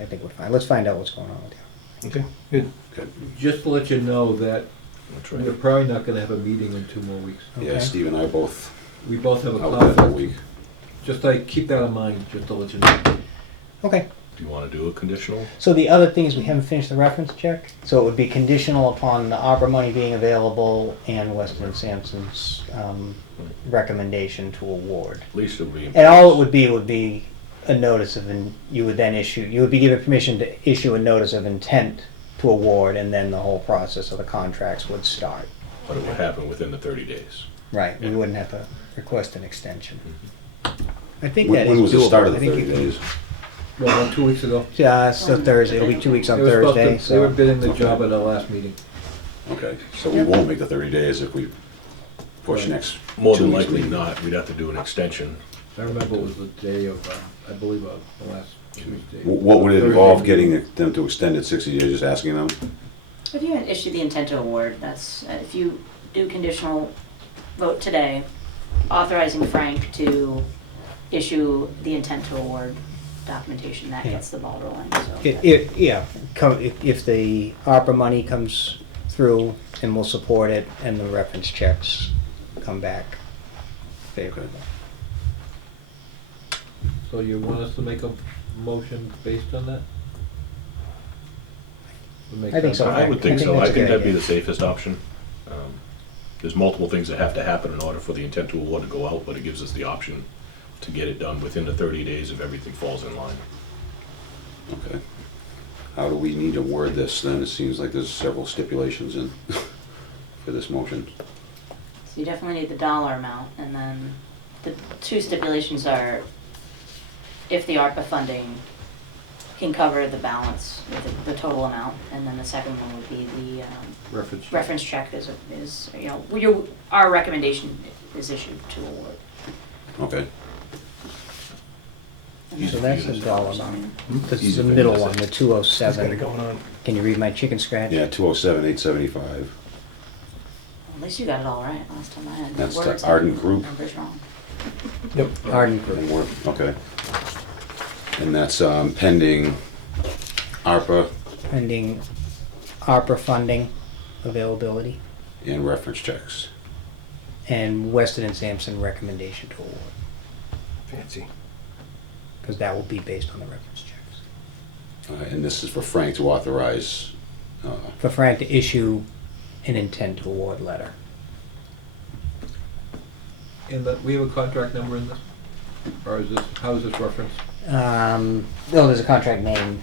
I think we're fine. Let's find out what's going on with you. Okay. Good. Just to let you know that That's we're right. probably not gonna have a meeting in 2 more weeks. Yeah, Okay. Steve and I both We both have a out that conflict. week. Just like, keep that in mind, just to let you know. Okay. Do you want to do a conditional? So the other thing is we haven't finished the reference check. So it would be conditional upon the ARPA money being available and Weston and Sampson's recommendation to award. At least it'll be. in And all place. it would be a notice of, you would then issue, you would be given permission to issue a notice of intent to award, and then the whole process of the contracts would start. But it would happen within the 30 days. Right, we Yeah. wouldn't have to request an extension. I think that When is when was the doable. start of I the think 30 you could- days? Well, 2 weeks ago. Yeah, so Thursday, it'll be 2 weeks on They were supposed Thursday, to- They were so. bidding the job at our last meeting. Okay, so we won't make the 30 days if we push next. More 2 than weeks likely meeting. not. We'd have to do an extension. I remember it was the day of, I believe, the last Tuesday. What would it Thursday involve meeting. getting them to extend it 60 days, just asking them? If you issue the intent to award, that's, if you do conditional vote today, authorizing Frank to issue the intent to award documentation, that Yeah. gets the ball rolling, so. If the ARPA money comes through and we'll support it and the reference checks come back favorable. So you want us to make a motion based on that? Would make I think sense. so. I would think I think so. that's I a think good that'd be idea. the safest option. There's multiple things that have to happen in order for the intent to award to go out, but it gives us the option to get it done within the 30 days if everything falls in line. Okay. How do we need to word this then? It seems like there's several stipulations in for this motion. So you definitely need the dollar amount, and then the two stipulations are if the ARPA funding can cover the balance, the total amount, and then the second one would be the Reference. reference check is, you know, our recommendation is issued to award. Okay. And So then- that's the dollar amount. This is Easy the to middle miss one, it. the Got it 207. going on. Can you read my chicken scratch? Yeah, 207,875. At least you got it all right last time I had. That's the words Ardent and Group. Numbers wrong. Yep. Arden Group. And we're, okay. And that's pending ARPA Pending ARPA funding availability and reference checks. and Weston and Sampson recommendation to award, Fancy. because that will be based on the reference checks. And this is for Frank to authorize. For Frank to issue an intent to award letter. And we have a contract number in this? Or is this, how is this referenced? There's a contract name,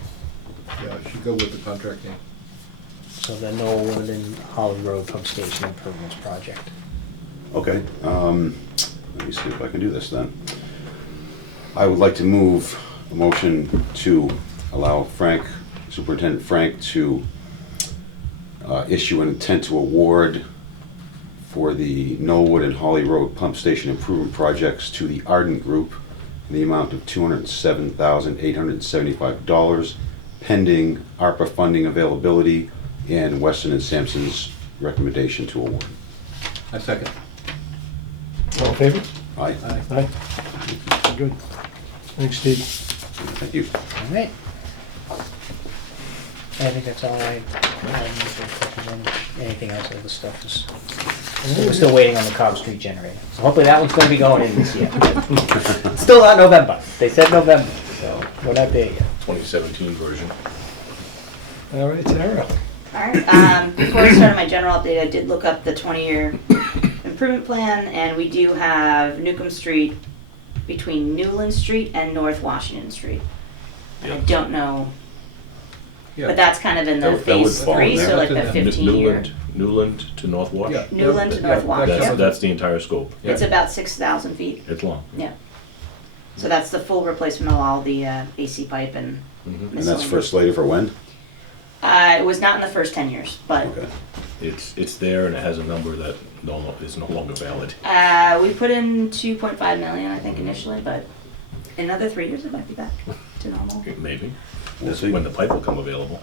Yeah, it should go with the contract name. so the Knollwood and Holly Road Pump Station Improvements Project. Okay, let me see if I can do this then. I would like to move a motion to allow Frank, Superintendent Frank, to issue an intent to award for the Knollwood and Holly Road Pump Station Improvement Projects to the Ardent Group in the amount of $207,875, pending ARPA funding availability and Weston and Sampson's recommendation to award. I second. All in favor? Aye. Aye. Good. Thanks, Steve. Thank you. All right. I think that's all I had. Anything else of the stuff is, we're still waiting on the Cobb Street generator. So hopefully that one's gonna be going in this year. Still not November. They said November, so we're not there yet. 2017 version. All right, Sarah. All right, before I started my general update, I did look up the 20-year improvement plan, and we do have Newcomb Street between Newland Street and North Washington Street. I Yeah. don't know, Yeah. but that's kind of in the That would phase fall in 3, there. so like the That's in 15-year. Newland to North Wash. Yeah. Newland to North Wash, That's- yeah. That's the entire scope. Yeah. It's about 6,000 feet, It's long. yeah. So that's the full replacement of all the AC pipe and Mhm. And that's first slated for when? It was not in the first 10 years, but Okay. It's there and it has a number that is no longer valid. we put in 2.5 million, I think, initially, but in another 3 years, it might be back to normal. Maybe. We'll That's see. when the pipe will come available.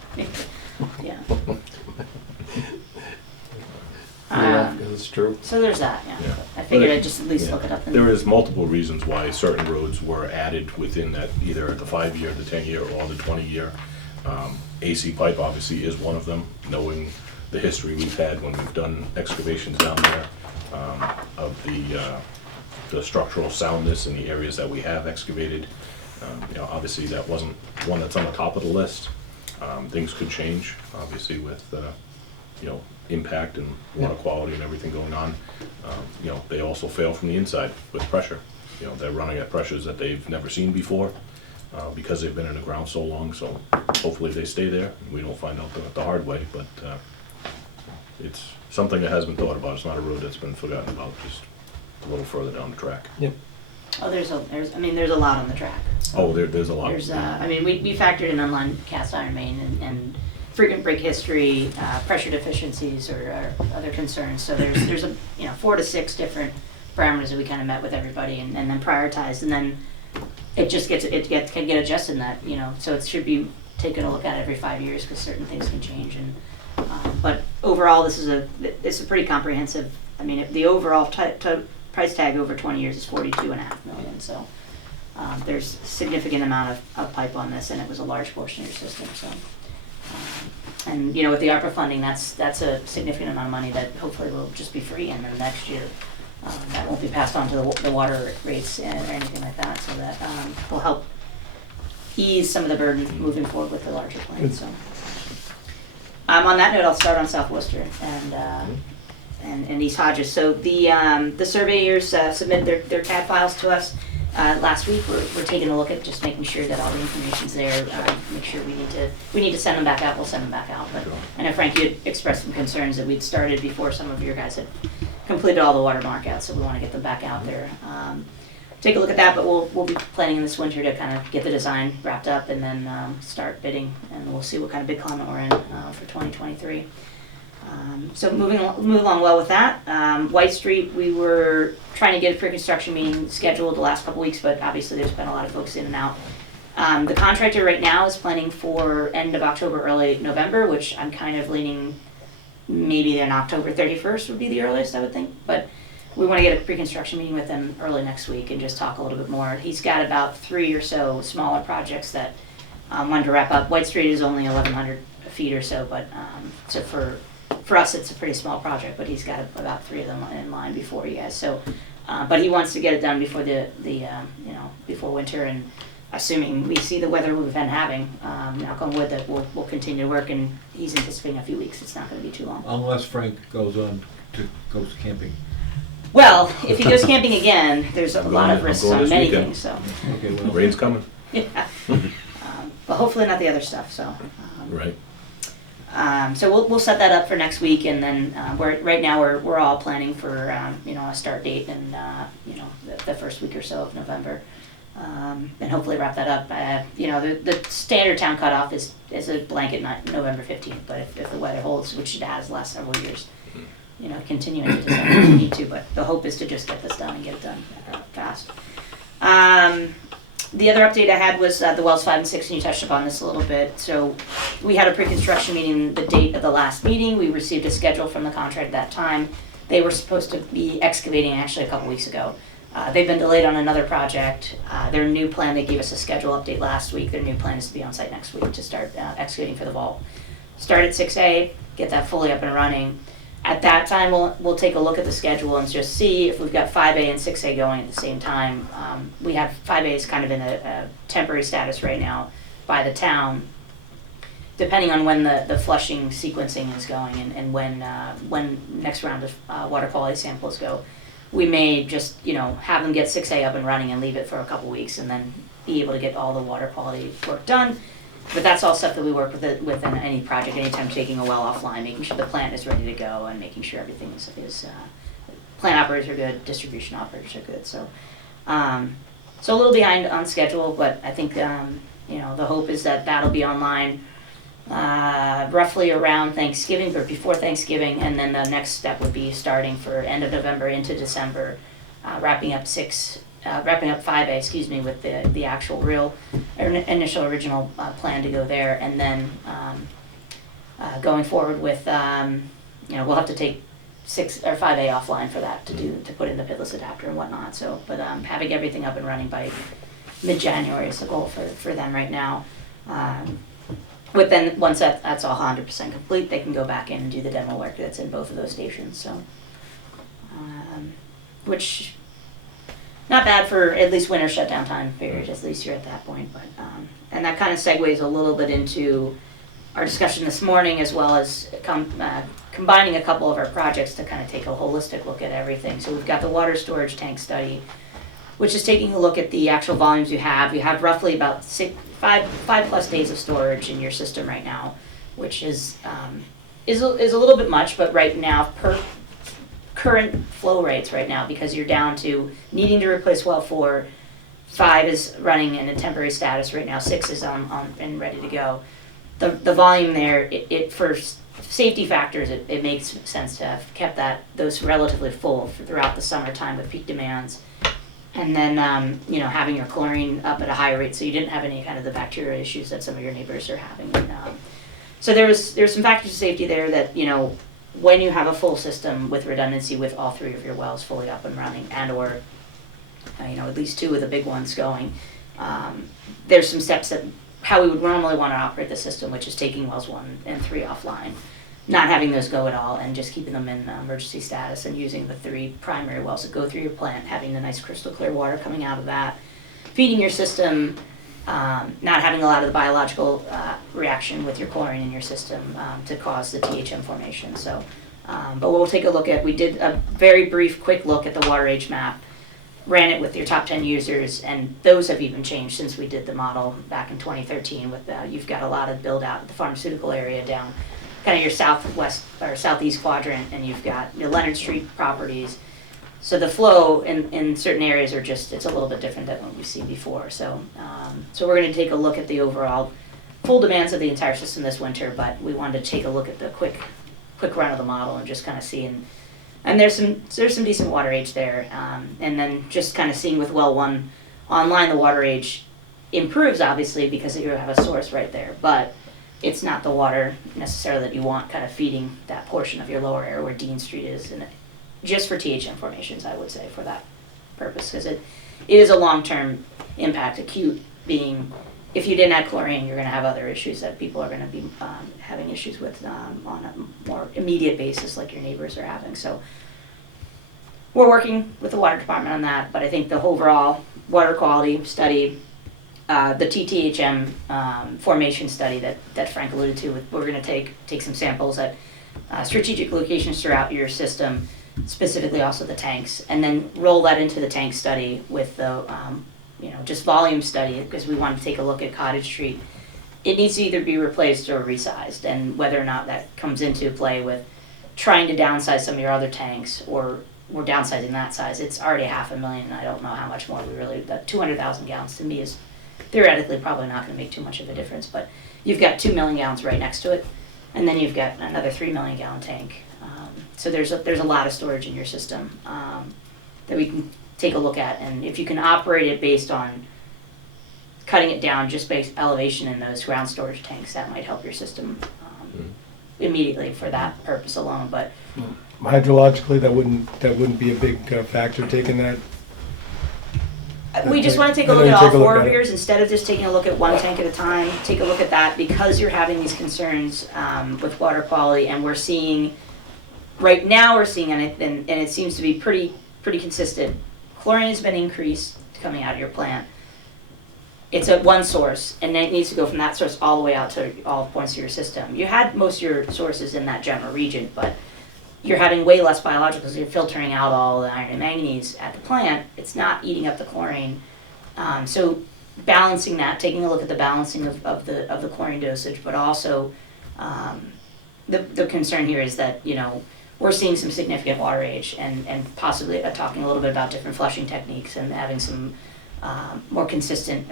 Yeah. It's true. So there's that, yeah. Yeah. I figured But it- I'd just at least Yeah. look it up. And There is multiple reasons why certain roads were added within that, either the 5-year, the 10-year, or the 20-year. AC pipe obviously is one of them, knowing the history we've had when we've done excavations down there, of the structural soundness in the areas that we have excavated. Obviously that wasn't one that's on the top of the list. Things could change, obviously, with, impact and water quality and everything going on. They also fail from the inside with pressure. They're running at pressures that they've never seen before, because they've been in the ground so long, so hopefully they stay there, and we don't find out the hard way, but it's something that has been thought about. It's not a road that's been forgotten about, just a little further down the track. Yep. oh, there's a lot on the track. Oh, there's a lot. There's, we factored in unlined cast iron main and frequent break history, pressure deficiencies or other concerns. So there's 4 to 6 different parameters that we kind of met with everybody and then prioritized, and then it just can get adjusted in that, so it should be taken a look at every 5 years because certain things can change, and But overall, this is a pretty comprehensive, I mean, the overall price tag over 20 years is 42.5 million, so there's a significant amount of pipe on this, and it was a large portion of your system, so. And, you know, with the ARPA funding, that's a significant amount of money that hopefully will just be free, and then next year, that won't be passed on to the water rates or anything like that, so that will help ease some of the burden moving forward with the larger plan, so. On that note, I'll start on South Worcester and East Hodges. So the surveyors submitted their CAD files to us last week. We're taking a look at just making sure that all the information's there. Make sure we need to send them back out. We'll send them back out. But I know Frank, you had expressed some concerns that we'd started before some of your guys had completed all the water markouts, so we want to get them back out there. Take a look at that, but we'll be planning in this winter to kind of get the design wrapped up and then start bidding, and we'll see what kind of bid climate we're in for 2023. So move along well with that. White Street, we were trying to get a pre-construction meeting scheduled the last couple weeks, but obviously there's been a lot of folks in and out. The contractor right now is planning for end of October, early November, which I'm kind of leaning maybe on October 31st would be the earliest, I would think, but we want to get a pre-construction meeting with him early next week and just talk a little bit more. He's got about 3 or so smaller projects that wanted to wrap up. White Street is only 1,100 feet or so, but so for us it's a pretty small project. But he's got about 3 of them in line before you guys. So, but he wants to get it done before before winter, and assuming we see the weather we've been having, knock on wood, that we'll continue to work. And he's anticipating a few weeks. It's not going to be too long. Unless Frank goes camping. Well, if he goes camping again, there's a lot of risks on many things, so. Okay, well, Rain's coming. Yeah. But hopefully not the other stuff, so. Right. So we'll set that up for next week, and then right now we're all planning for a start date in the first week or so of November, and hopefully wrap that up. The standard town cutoff is a blanket November 15th, but if the weather holds, which it has the last several years, continue into December if we need to, but the hope is to just get this done and get it done fast. The other update I had was the wells 5 and 6, and you touched upon this a little bit. So we had a pre-construction meeting the date of the last meeting. We received a schedule from the contractor at that time. They were supposed to be excavating actually a couple weeks ago. They've been delayed on another project. Their new plan, they gave us a schedule update last week. Their new plan is to be on site next week to start excavating for the vault. Start at 6A, get that fully up and running. At that time, we'll take a look at the schedule and just see if we've got 5A and 6A going at the same time. We have 5A is kind of in a temporary status right now by the town, depending on when the flushing sequencing is going and when next round of water quality samples go. We may just have them get 6A up and running and leave it for a couple weeks and then be able to get all the water quality work done. But that's all stuff that we work with in any project, anytime taking a well offline, making sure the plant is ready to go and making sure everything is plant operators are good, distribution operators are good. So so a little behind on schedule, but I think the hope is that that'll be online roughly around Thanksgiving or before Thanksgiving, and then the next step would be starting for end of November into December, wrapping up 5A, with the actual real initial original plan to go there, and then going forward with we'll have to take 6 or 5A offline for that to put in the pitless adapter and whatnot. So, but having everything up and running by mid-January is the goal for them right now. But then once that's all 100% complete, they can go back in and do the demo work that's in both of those stations. So, which. Not bad for at least winter shutdown time period, at least you're at that point. But and that kind of segues a little bit into our discussion this morning, as well as combining a couple of our projects to kind of take a holistic look at everything. So we've got the water storage tank study, which is taking a look at the actual volumes you have. You have roughly about 5+ days of storage in your system right now, which is a little bit much, but right now per current flow rates right now, because you're down to needing to replace well 4, 5 is running in a temporary status right now, 6 is on and ready to go. The volume there, it for safety factors, it makes sense to have kept those relatively full throughout the summertime with peak demands, and then having your chlorine up at a higher rate, so you didn't have any kind of the bacterial issues that some of your neighbors are having. So there's some factors of safety there that, you know, when you have a full system with redundancy with all 3 of your wells fully up and running and or, you know, at least 2 of the big ones going, there's some steps that how we would normally want to operate the system, which is taking wells 1 and 3 offline, not having those go at all, and just keeping them in emergency status and using the 3 primary wells that go through your plant, having the nice crystal clear water coming out of that, feeding your system, not having a lot of the biological reaction with your chlorine in your system to cause the THM formation. So, but we'll take a look at, we did a very brief, quick look at the water age map, ran it with your top 10 users, and those have even changed since we did the model back in 2013. With you've got a lot of build out the pharmaceutical area down, kind of your southwest or southeast quadrant, and you've got your Leonard Street properties. So the flow in certain areas are just, it's a little bit different than what we've seen before. So, so we're going to take a look at the overall full demands of the entire system this winter, but we wanted to take a look at the quick run of the model and just kind of see. And there's some decent water age there. And then just kind of seeing with well 1 online, the water age improves obviously because you have a source right there, but it's not the water necessarily that you want kind of feeding that portion of your lower area where Dean Street is, and just for THM formations, I would say, for that purpose, because it is a long-term impact. Acute being, if you didn't add chlorine, you're going to have other issues that people are going to be having issues with on a more immediate basis, like your neighbors are having. So we're working with the water department on that, but I think the overall water quality study, the TTHM formation study that Frank alluded to, we're going to take some samples at strategic locations throughout your system, specifically also the tanks, and then roll that into the tank study with the just volume study, because we want to take a look at Cottage Street. It needs to either be replaced or resized, and whether or not that comes into play with trying to downsize some of your other tanks, or we're downsizing that size. It's already 500,000. I don't know how much more we really, that 200,000 gallons to me is theoretically probably not going to make too much of a difference, but you've got 2 million gallons right next to it, and then you've got another 3 million gallon tank. So there's a lot of storage in your system that we can take a look at, and if you can operate it based on cutting it down just based elevation in those ground storage tanks, that might help your system immediately for that purpose alone. But Hydrologically, that wouldn't be a big factor taking that. We just want to take a look at all 4 of yours instead of just taking a look at one tank at a time. Take a look at that because you're having these concerns with water quality, and we're seeing right now and it seems to be pretty consistent. Chlorine has been increased coming out of your plant. It's at one source, and then it needs to go from that source all the way out to all points of your system. You had most of your sources in that general region, but you're having way less biologicals. You're filtering out all the iron and manganese at the plant. It's not eating up the chlorine. So balancing that, taking a look at the balancing of the chlorine dosage, but also the concern here is that, we're seeing some significant water age, and possibly talking a little bit about different flushing techniques and having some more consistent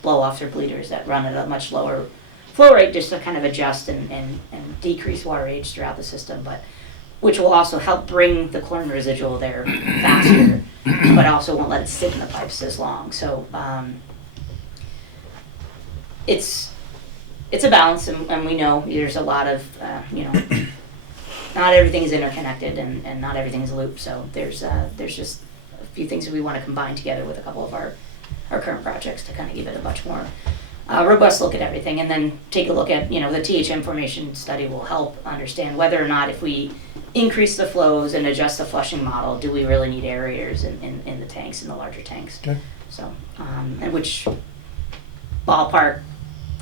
blow-offs or bleeders that run at a much lower flow rate just to kind of adjust and decrease water age throughout the system, but which will also help bring the chlorine residual there faster, but also won't let it sit in the pipes as long. So it's a balance, and we know there's a lot of, not everything is interconnected and not everything is looped. So there's just a few things that we want to combine together with a couple of our current projects to kind of give it a much more robust look at everything, and then take a look at, the THM formation study will help understand whether or not if we increase the flows and adjust the flushing model, do we really need aerators in the tanks, in the larger tanks. Okay. So, and which ballpark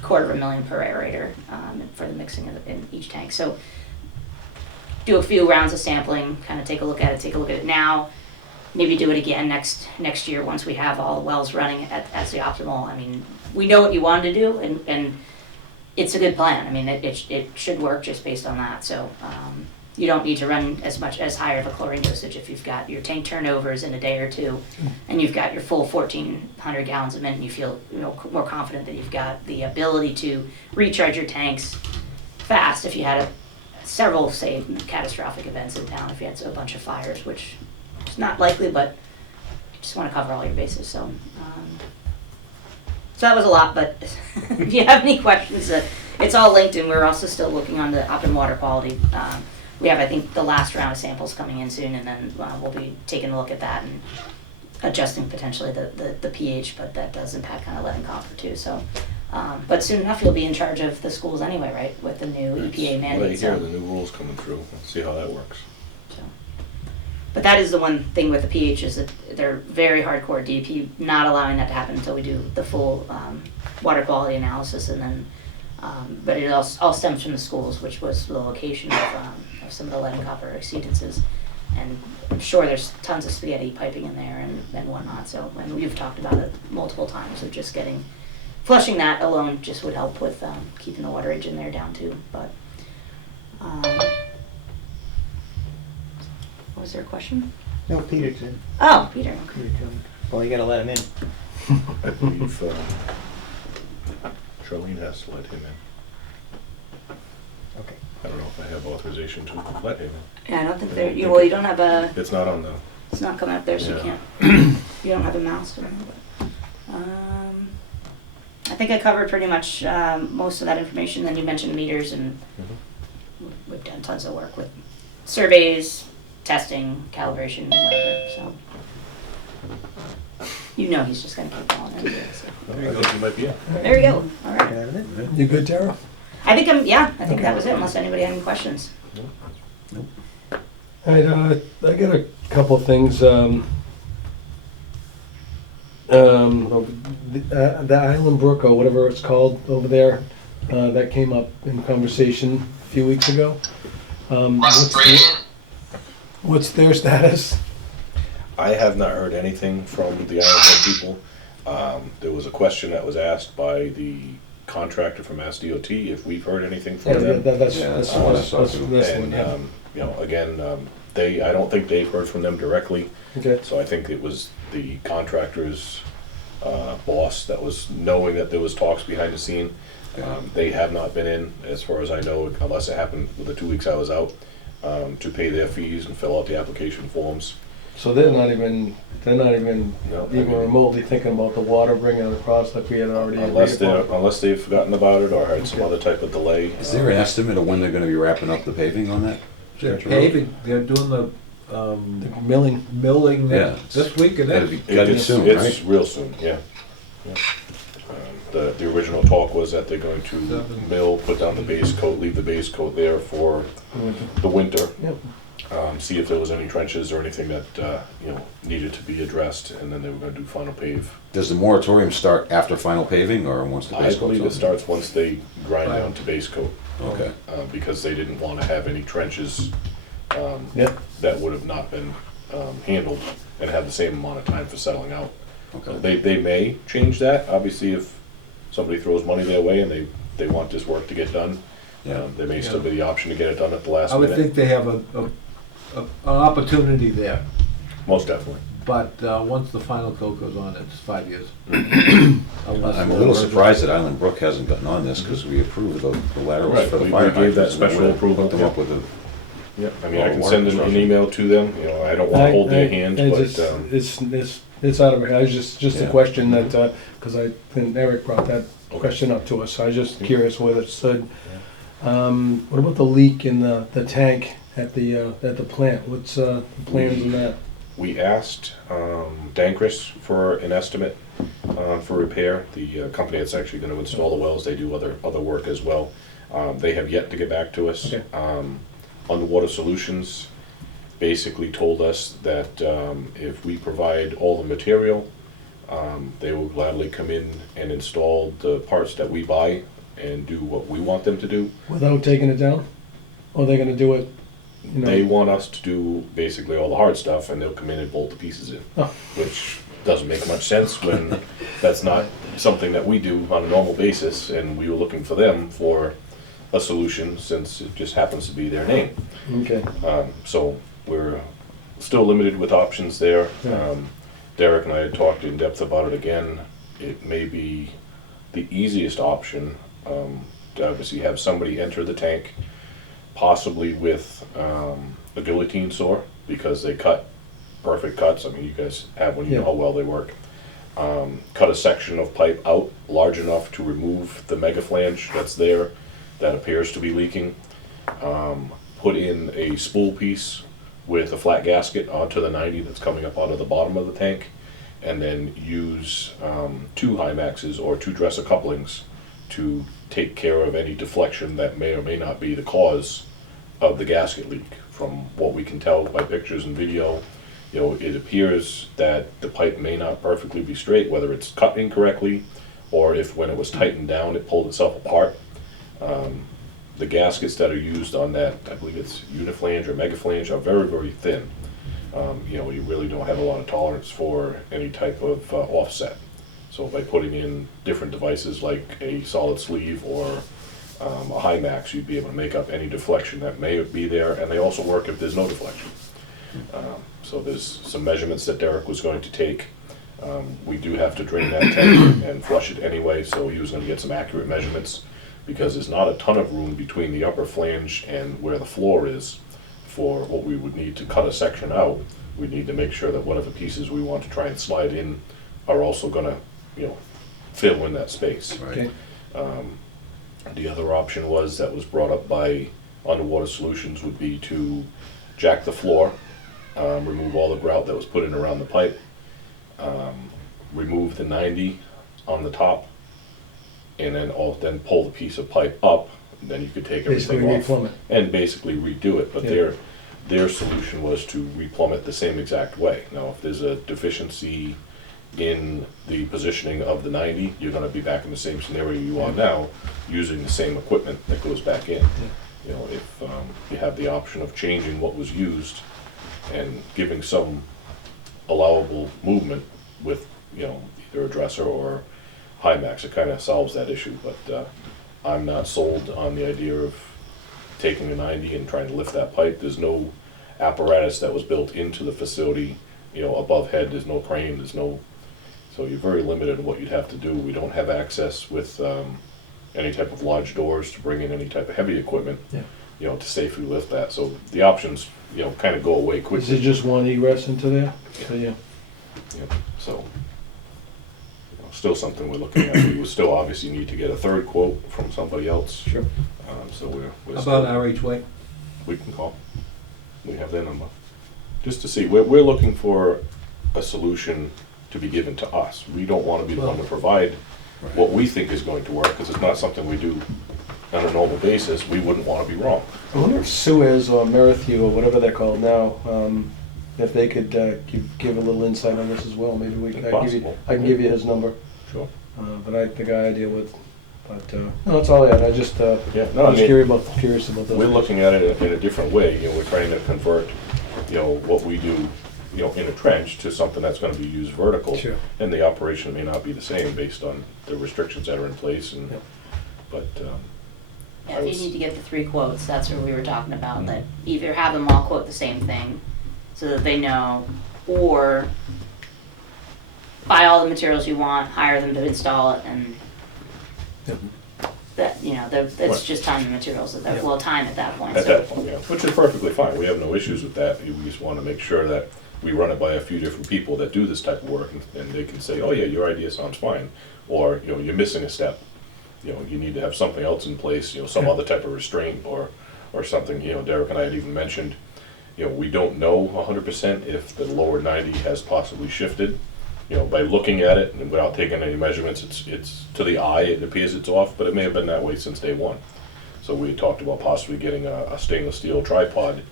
$250,000 per aerator for the mixing in each tank. So do a few rounds of sampling, kind of take a look at it now, maybe do it again next year once we have all the wells running as the optimal. I mean, we know what you wanted to do, and it's a good plan. I mean, it should work just based on that. So you don't need to run as higher of a chlorine dosage if you've got your tank turnovers in a day or two, and you've got your full 1,400 gallons a minute, and you feel more confident that you've got the ability to recharge your tanks fast if you had several, say, catastrophic events in town, if you had a bunch of fires, which is not likely, but you just want to cover all your bases. So that was a lot, but if you have any questions, it's all linked, and we're also still looking on the up and water quality. We have, I think, the last round of samples coming in soon, and then we'll be taking a look at that and adjusting potentially the pH, but that does impact kind of lead and copper too. So, but soon enough, you'll be in charge of the schools anyway, right? With the new EPA mandate. Right here, the new rules coming through. Let's see how that works. So. But that is the one thing with the pH is that they're very hardcore DEP, not allowing that to happen until we do the full water quality analysis, and then. But it all stems from the schools, which was the location of some of the lead and copper exceedances. And I'm sure there's tons of spaghetti piping in there and whatnot. So, and we've talked about it multiple times of just flushing that alone just would help with keeping the waterage in there down too. But was there a question? No, Peter's in. Oh, Peter. Peter joined. Well, you gotta let him in. I believe Charlene has to let him in. Okay. I don't know if I have authorization to let him in. Yeah, I don't think there. You don't have a. It's not on the. It's not coming up there, so Yeah. you can't. You don't have a mouse or anything. But, I think I covered pretty much most of that information. Then you mentioned meters, and we've done tons of work with surveys, testing, calibration, whatever. So he's just gonna keep going. Anyway, so. I think he might be in. There we go. All right. Got it? You good, Tara? I think I think that was it. Unless anybody had any questions. All right, I got a couple of things. The Island Brook, or whatever it's called over there, that came up in conversation a few weeks ago. What's their status? I have not heard anything from the Island people. There was a question that was asked by the contractor from Mass DOT if we've heard anything from them. That's Yeah, that's I wanna talk to them. one, And, yeah. again, I don't think they've heard from them directly. Okay. So I think it was the contractor's boss that was knowing that there was talks behind the scene. They have not been in, as far as I know, unless it happened with the 2 weeks I was out, to pay their fees and fill out the application forms. So they're not even No, I mean, remotely thinking about the water bringing it across like we had already Unless agreed upon. unless they've forgotten about it or had some other type of delay. Is there an estimate of when they're gonna be wrapping up the paving on that? They're stretch of road? paving, they're doing the The milling. milling Yeah. this week and That'd next. be gutted soon, right? It's real soon, yeah. The original talk was that they're going to mill, put down the base coat, leave the base coat there for the winter. Yep. See if there was any trenches or anything that, needed to be addressed, and then they were gonna do final pave. Does the moratorium start after final paving or once the I base coat's believe on? it starts once they grind down to base coat, Okay, because they didn't wanna have any trenches, Yep. that would have not been, handled and have the same amount of time for settling out. okay. They may change that, obviously, if somebody throws money their way and they want this work to get done. Yeah. There may still be the option to get it done at the last I would minute. think they have an opportunity there, Most definitely. but once the final coat goes on, it's 5 years. Unless I'm a the little road- surprised that Island Brook hasn't gotten on this because we approved the laterals Right, for the we fire gave that hydrants, and we special would've approval, hooked them up with a, I mean, I can Water send an construction. email to them, I don't wanna hold their hand, I but, just- It's out of my, I was just a Yeah. question that, cause and Eric brought that Okay. question up to us, I was just curious where it stood. What about the leak in the tank at the plant? What's, the plans on that? we asked, Dankris for an estimate, for repair. The company that's actually gonna install the wells, they do other work as well. They have yet to get back to us. Okay. Underwater Solutions basically told us that if we provide all the material, they will gladly come in and install the parts that we buy and do what we want them to do. Without taking it down? Or they're gonna do it, They want us to do basically all the hard stuff, and they'll come in and bolt the pieces in, Oh. which doesn't make much sense when that's not something that we do on a normal basis, and we were looking for them for a solution since it just happens to be their name. Okay, So we're still limited with options there. Yeah. Derek and I had talked in depth about it again. It may be the easiest option to obviously have somebody enter the tank, possibly with a guillotine saw, because they cut perfect cuts. I mean, you guys have one, you know Yeah. how well they work. Cut a section of pipe out large enough to remove the mega flange that's there, that appears to be leaking. Put in a spool piece with a flat gasket onto the 90 that's coming up out of the bottom of the tank, and then use 2 Hymaxes or 2 dresser couplings to take care of any deflection that may or may not be the cause of the gasket leak. From what we can tell by pictures and video, it appears that the pipe may not perfectly be straight, whether it's cut incorrectly or if when it was tightened down it pulled itself apart. The gaskets that are used on that, I believe it's uniflange or megaflange, are very, very thin. You really don't have a lot of tolerance for any type of offset. So by putting in different devices like a solid sleeve or a Hymax, you'd be able to make up any deflection that may be there, and they also work if there's no deflection. So there's some measurements that Derek was going to take. We do have to drain that tank and flush it anyway, so he was going to get some accurate measurements, because there's not a ton of room between the upper flange and where the floor is for what we would need to cut a section out. We need to make sure that whatever pieces we want to try and slide in are also going to, fill in that space. Okay. The other option that was brought up by Underwater Solutions would be to jack the floor, remove all the grout that was put in around the pipe, remove the 90 on the top, and then pull the piece of pipe up, and then you could take Basically everything off replumb it. and basically redo it. But Yeah. their solution was to replumb it the same exact way. Now, if there's a deficiency in the positioning of the 90, you're going to be back in the same scenario you are now, using the same equipment that goes back in. If you have the option of changing what was used and giving some allowable movement with, either a dresser or Hymax, it kind of solves that issue. But I'm not sold on the idea of taking a 90 and trying to lift that pipe. There's no apparatus that was built into the facility, above head. There's no crane, so you're very limited in what you'd have to do. We don't have access with any type of large doors to bring in any type of heavy equipment, to safely lift that. So the options, kind of go away Is quickly. it just one egress into there? So, yeah. So, still something we're looking at. We would still obviously need to get a third quote from somebody else. Sure. So we're How still, about RH we can call. We have their number. Just to see, we're looking for a solution to be given to us. We don't want to be the one to provide what we think is going to work, because it's not something we do on a normal basis. We wouldn't want to be wrong. I wonder if Suez or Merrithew or whatever they're called now, if they could give a little insight on this as well. Maybe Possible. I can give you his number. Sure. But the guy I deal with. But no, that's all I had. I just Yeah, no, I was mean, curious about those. we're looking at it in a different way. We're trying to convert, what we do, in a trench to something that's going to be used vertical. Sure. And the operation may not be the same based on the restrictions that are in place. And Yep. but Yeah, if you need to get the 3 quotes, that's what we were talking about, that either have them all quote the same thing so that they know, or buy all the materials you want, hire them to install it, and Yep. that's Right. just time and materials at that, Yep. well, time at that point. at So that point, which is perfectly fine. We have no issues with that. We just want to make sure that we run it by a few different people that do this type of work, and they can say, oh yeah, your idea sounds fine, or you're missing a step. You need to have something else in place, some other type of restraint or something. Derek and I had even mentioned, we don't know 100% if the lower 90 has possibly shifted. By looking at it and without taking any measurements, it's to the eye, it appears it's off, but it may have been that way since day one. So we talked about possibly getting a stainless steel tripod,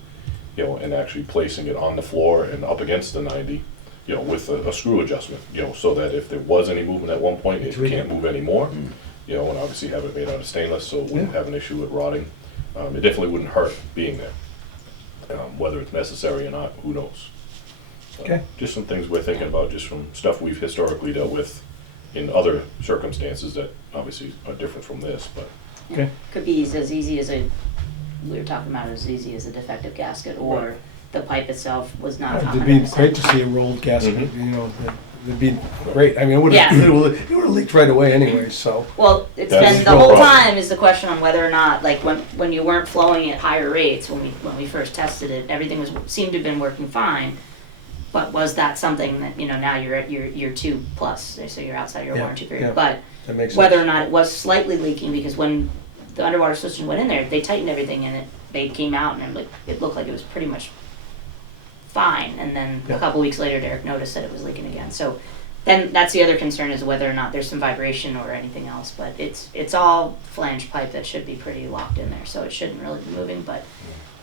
and actually placing it on the floor and up against the 90, with a screw adjustment, so that if there was any movement at one point, it can't move anymore. And obviously have it made out of stainless, so it wouldn't have an issue with rotting. It definitely wouldn't hurt being there. Whether it's necessary or not, who knows? Okay. Just some things we're thinking about, just from stuff we've historically dealt with in other circumstances that obviously are different from this, but. Okay. could be as easy as we were talking about, as easy as a defective gasket, or Right. the pipe itself was not 100%. It'd be great to see a rolled gasket. Mhm. It'd be great. I mean, it would Yeah. have leaked right away anyway. So Well, it's That's been, the no whole problem. time is the question on whether or not, like, when you weren't flowing at higher rates, when we first tested it, everything seemed to have been working fine. But was that something that, now you're at year 2 plus, so you're outside your Yeah, warranty period. yeah. But that makes whether sense. or not it was slightly leaking, because when the underwater system went in there, they tightened everything and they came out and it looked like it was pretty much fine. And then a couple weeks later, Derek noticed that it was leaking again. So then that's the other concern, is whether or not there's some vibration or anything else. But it's all flange pipe that should be pretty locked in there, so it shouldn't really be moving. But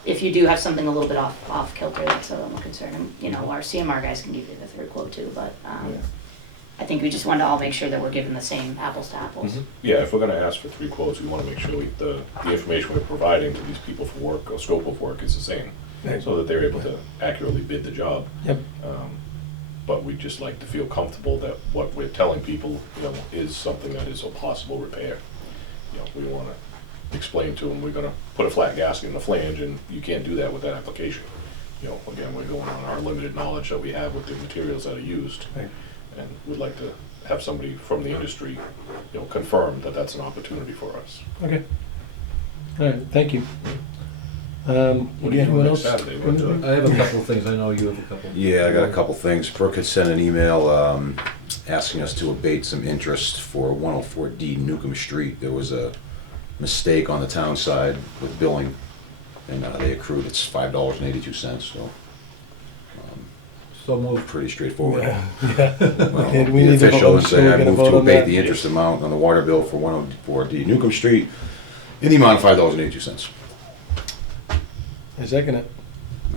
if you do have something a little bit off kilter, that's a little concern. And, you know, our CMR guys can give you the third quote too, but I think we just want to all make sure that we're giving the same apples to apples. Yeah, if we're gonna ask for 3 quotes, we wanna make sure the information we're providing to these people for work, or scope of work, is the same, so that they're able to accurately bid the job. Yep. But we'd just like to feel comfortable that what we're telling people, you know, is something that is a possible repair. You know, we wanna explain to them, we're gonna put a flat gasket in the flange, and you can't do that with that application. You know, again, we're going on our limited knowledge that we have with the materials that are used. Right. And we'd like to have somebody from the industry, you know, confirm that that's an opportunity for us. Okay. All right, thank you. What are you Again, doing what next else? Saturday? What, I have a couple of things, I know you have a couple. Yeah, I got a couple things. Brooke had sent an email asking us to abate some interest for 104D Newcomb Street. There was a mistake on the town side with billing, and they accrued, it's $5.82, so So moved. pretty straightforward. Yeah. Well, Okay, we the need to official vote, is so saying we're I gonna move vote to on abate that. the interest amount on the water bill for 104D Newcomb Street in the amount of $5.82. I second it.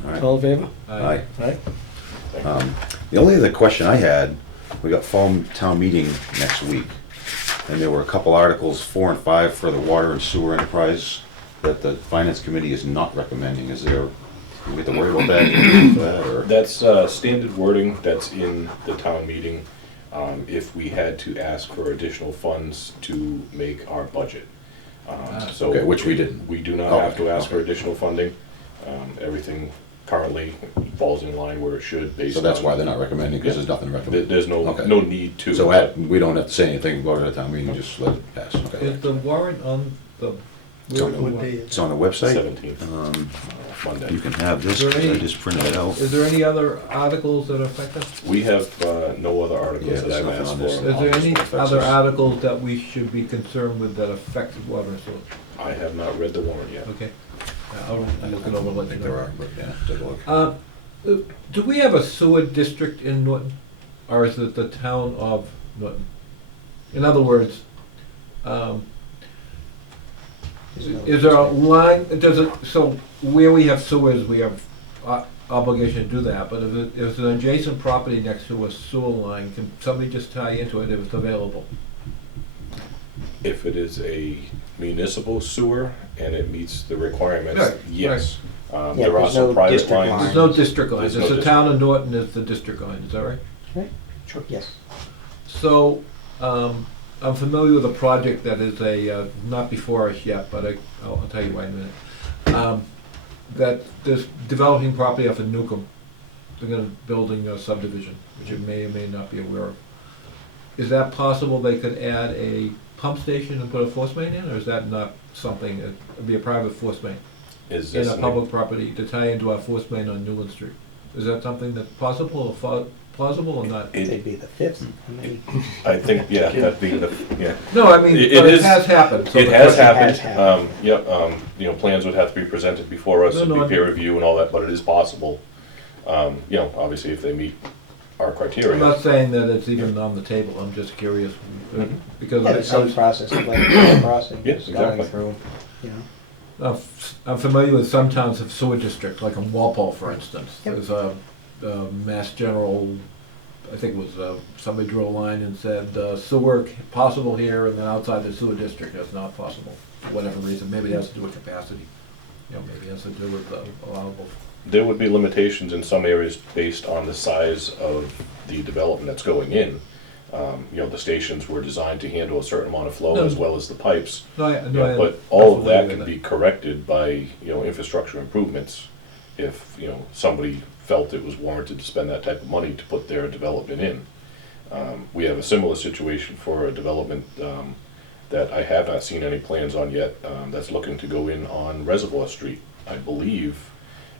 All right. All in favor? Aye. Aye. The only other question I had, we got fall town meeting next week, and there were a couple articles, 4 and 5, for the water and sewer enterprise that the finance committee is not recommending. Is there, do we have to worry about that? Or? That's standard wording that's in the town meeting if we had to ask for additional funds to make our budget. So Okay, which we didn't. We do not Oh, have to ask for okay. additional funding. Everything currently falls in line where it should based on. So that's why they're not recommending, because there's nothing to recommend. There's no Okay. no need to. So we don't have to say anything about it at town meeting, just let it pass. Okay. Is the warrant on the? It's on What day is It's on the website. 17th You Monday. can have this, Is there 'cause I any- just printed it out. Is there any other articles that affect us? We have no other Yeah, articles that there's I've nothing asked on for. this. Is there any Affects other us. articles that we should be concerned with that affect water and sewer? I have not read the warrant yet. Okay. I'll look it over, I let you think know. there are, but yeah, take a look. Do we have a sewer district in Norton, or is it the town of Norton? In other words, is there a line, does it, so where we have sewers, we have obligation to do that, but if it's an adjacent property next to a sewer line, can somebody just tie into it if it's available? If it is a municipal sewer and it meets the requirements, Right, yes. Yeah, There are there's some no private district lines. There's no district lines, There's no it's the town of Norton is the district line, is that right? Yes. So, I'm familiar with a project that is not before us yet, but I'll tell you why in a minute. That there's developing property off of Newcomb. They're gonna building a subdivision, which you may or may not be aware of. Is that possible they could add a pump station and put a force main in, or is that not something, it'd be a private force main Is in this a public property to tie into our force main on Newland Street? Is that something that's possible or plausible or not? They'd be the fifth. I think, yeah, that'd be the, yeah. No, I mean, It but it is- has happened. so It the has question- has happened, happened. you know, plans would have to be presented before us, No, it'd no, be peer review and all that, but it is possible. You know, obviously if they meet our criteria. I'm not saying that it's even on the table, I'm just curious, because Yeah, the same I'm process, like the process, Yes, just going exactly. through, you know. I'm familiar with some towns have sewer districts, like in Walpole, for instance. Yep. There's a Mass General, I think it was, somebody drew a line and said sewer possible here, and then outside the sewer district, that's not possible, for whatever reason. Maybe it has to do with capacity, you know, maybe it has to do with allowable. There would be limitations in some areas based on the size of the development that's going in. You know, the stations were designed to handle a certain amount of flow No. as well as the pipes. No, Yeah, but all of that can be corrected by, you know, infrastructure improvements. If, you know, somebody felt it was warranted to spend that type of money to put their development in. We have a similar situation for a development that I have not seen any plans on yet, that's looking to go in on Reservoir Street. I believe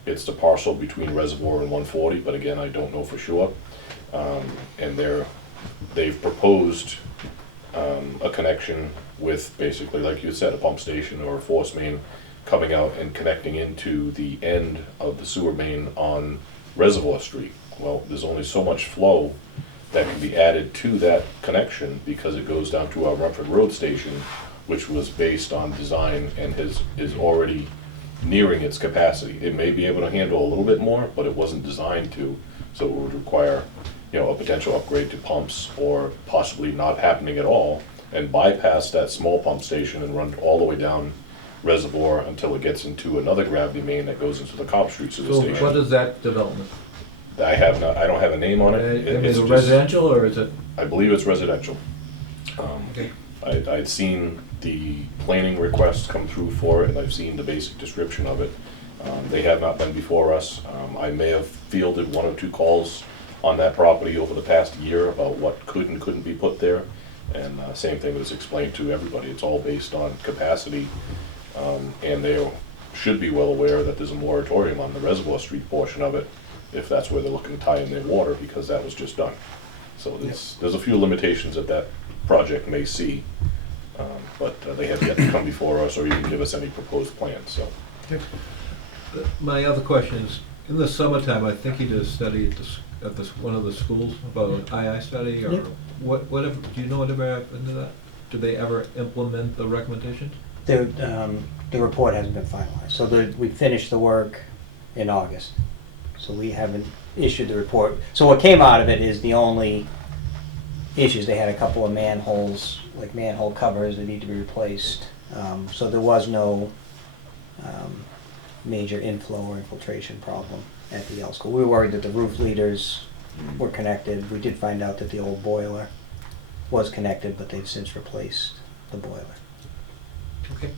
it's the parcel between Reservoir and 140, but again, I don't know for sure. And they've proposed a connection with basically, like you said, a pump station or a force main coming out and connecting into the end of the sewer main on Reservoir Street. Well, there's only so much flow that can be added to that connection because it goes down to our Rumford Road station, which was based on design and is already nearing its capacity. It may be able to handle a little bit more, but it wasn't designed to, so it would require, a potential upgrade to pumps, or possibly not happening at all, and bypass that small pump station and run all the way down Reservoir until it gets into another gravity main that goes into the Cobb Street sewer So station. what is that development? I don't have a name on it. Is It's it just- residential or is it? I believe it's residential. Okay. I'd seen the planning request come through for it, and I've seen the basic description of it. They have not been before us. I may have fielded 1 or 2 calls on that property over the past year about what could and couldn't be put there. And same thing was explained to everybody. It's all based on capacity. And they should be well aware that there's a moratorium on the Reservoir Street portion of it, if that's where they're looking to tie in their water, because that was just done. So there's a few limitations that project may see, but they have yet to come before us or even give us any proposed plans, so. My other question is, in the summertime, I think he did a study at one of the schools about an II study, or Yeah. whatever, do you know whatever happened to that? Did they ever implement the recommendations? The report hasn't been finalized, so we finished the work in August. So we haven't issued the report. So what came out of it is the only issues, they had a couple of manholes, like manhole covers that need to be replaced. So there was no major inflow or infiltration problem at the Yale School. We were worried that the roof leaders were connected. We did find out that the old boiler was connected, but they've since replaced the boiler. Okay.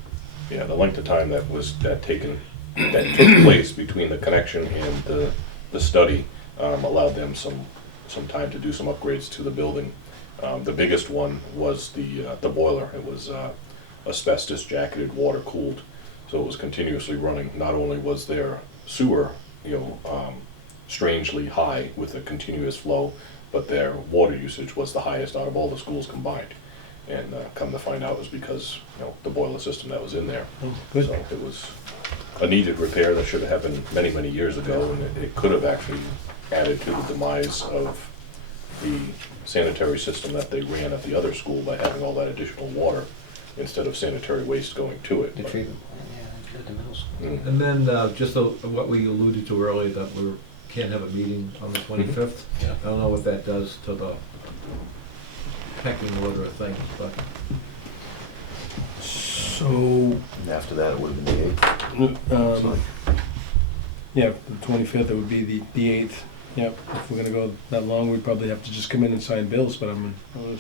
Yeah, the length of time that took place between the connection and the study allowed them some time to do some upgrades to the building. The biggest one was the boiler. It was asbestos jacketed, water cooled, so it was continuously running. Not only was their sewer, strangely high with a continuous flow, but their water usage was the highest out of all the schools combined. And come to find out it was because, the boiler system that was in there. Good. So it was a needed repair that should have happened many, many years ago, and it could have actually added to the demise of the sanitary system that they ran at the other school by having all that additional water instead of sanitary waste going to it. The But- treatment plant, yeah, at the middle school. Mm. And then just what we alluded to earlier, that we can't have a meeting on the 25th. Yeah. I don't know what that does to the pecking order of things, but So, And after that, it would have been the 8th. yeah, the 25th, it would be the 8th. Yeah, if we're gonna go that long, we'd probably have to just come in and sign bills, but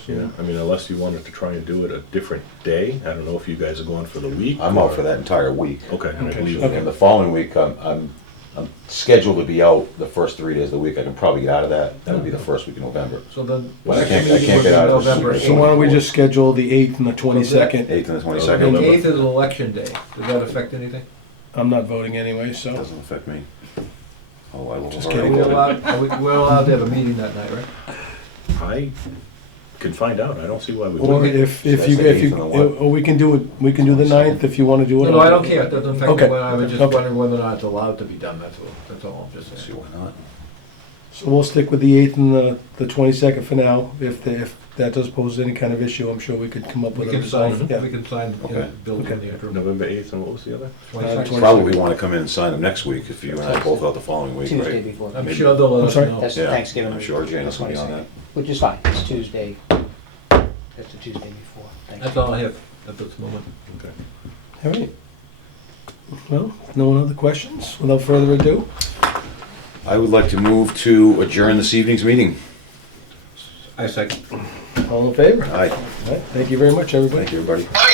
Yeah, I mean, unless you wanted to try and do it a different day. I don't know if you guys are going for the week. I'm out for that entire week. Okay, and I Okay. believe, Okay. And the following week, I'm scheduled to be out the first 3 days of the week. I can probably get out of that. That would be the first week in November. so then. But I next can't meeting would get be out of this November week. So why don't we 8th. just schedule the 8th and the 22nd? 8th and the The 22nd. Okay. 8th is an election day. Does that affect anything? I'm not voting anyway, so. Doesn't affect me. Oh, I will. Just already kidding. voted. We're allowed to have a meeting that night, right? I can find out. I don't see why we Or wouldn't. if Should I you, say if 8th you, and the what? or we can do it, we can do the 9th if you wanna do it. No, I don't care. It doesn't affect Okay. me. I was just Okay. wondering whether or not it's allowed to be done. That's all I'm just See, saying. why not? So we'll stick with the 8th and the 22nd for now. If that does pose any kind of issue, I'm sure we could come up We with a can result. sign, Yeah. we can sign Okay. bills in Okay. the interim. November 8th, and what was the other? 22nd. Probably want to come in and sign them next week if you and I both out the following week, Tuesday right? before. I'm sure they'll let I'm us sorry? know. That's Yeah, Thanksgiving. I'm sure Janice will be on 22nd, that. which is fine, it's Tuesday. That's the Tuesday before. That's all I have at this moment. Okay. All right. Well, no other questions? Without further ado, I would like to move to adjourn this evening's meeting. I second. all in favor? Aye. All right, thank you very much, everybody. Thank you, everybody. Oh,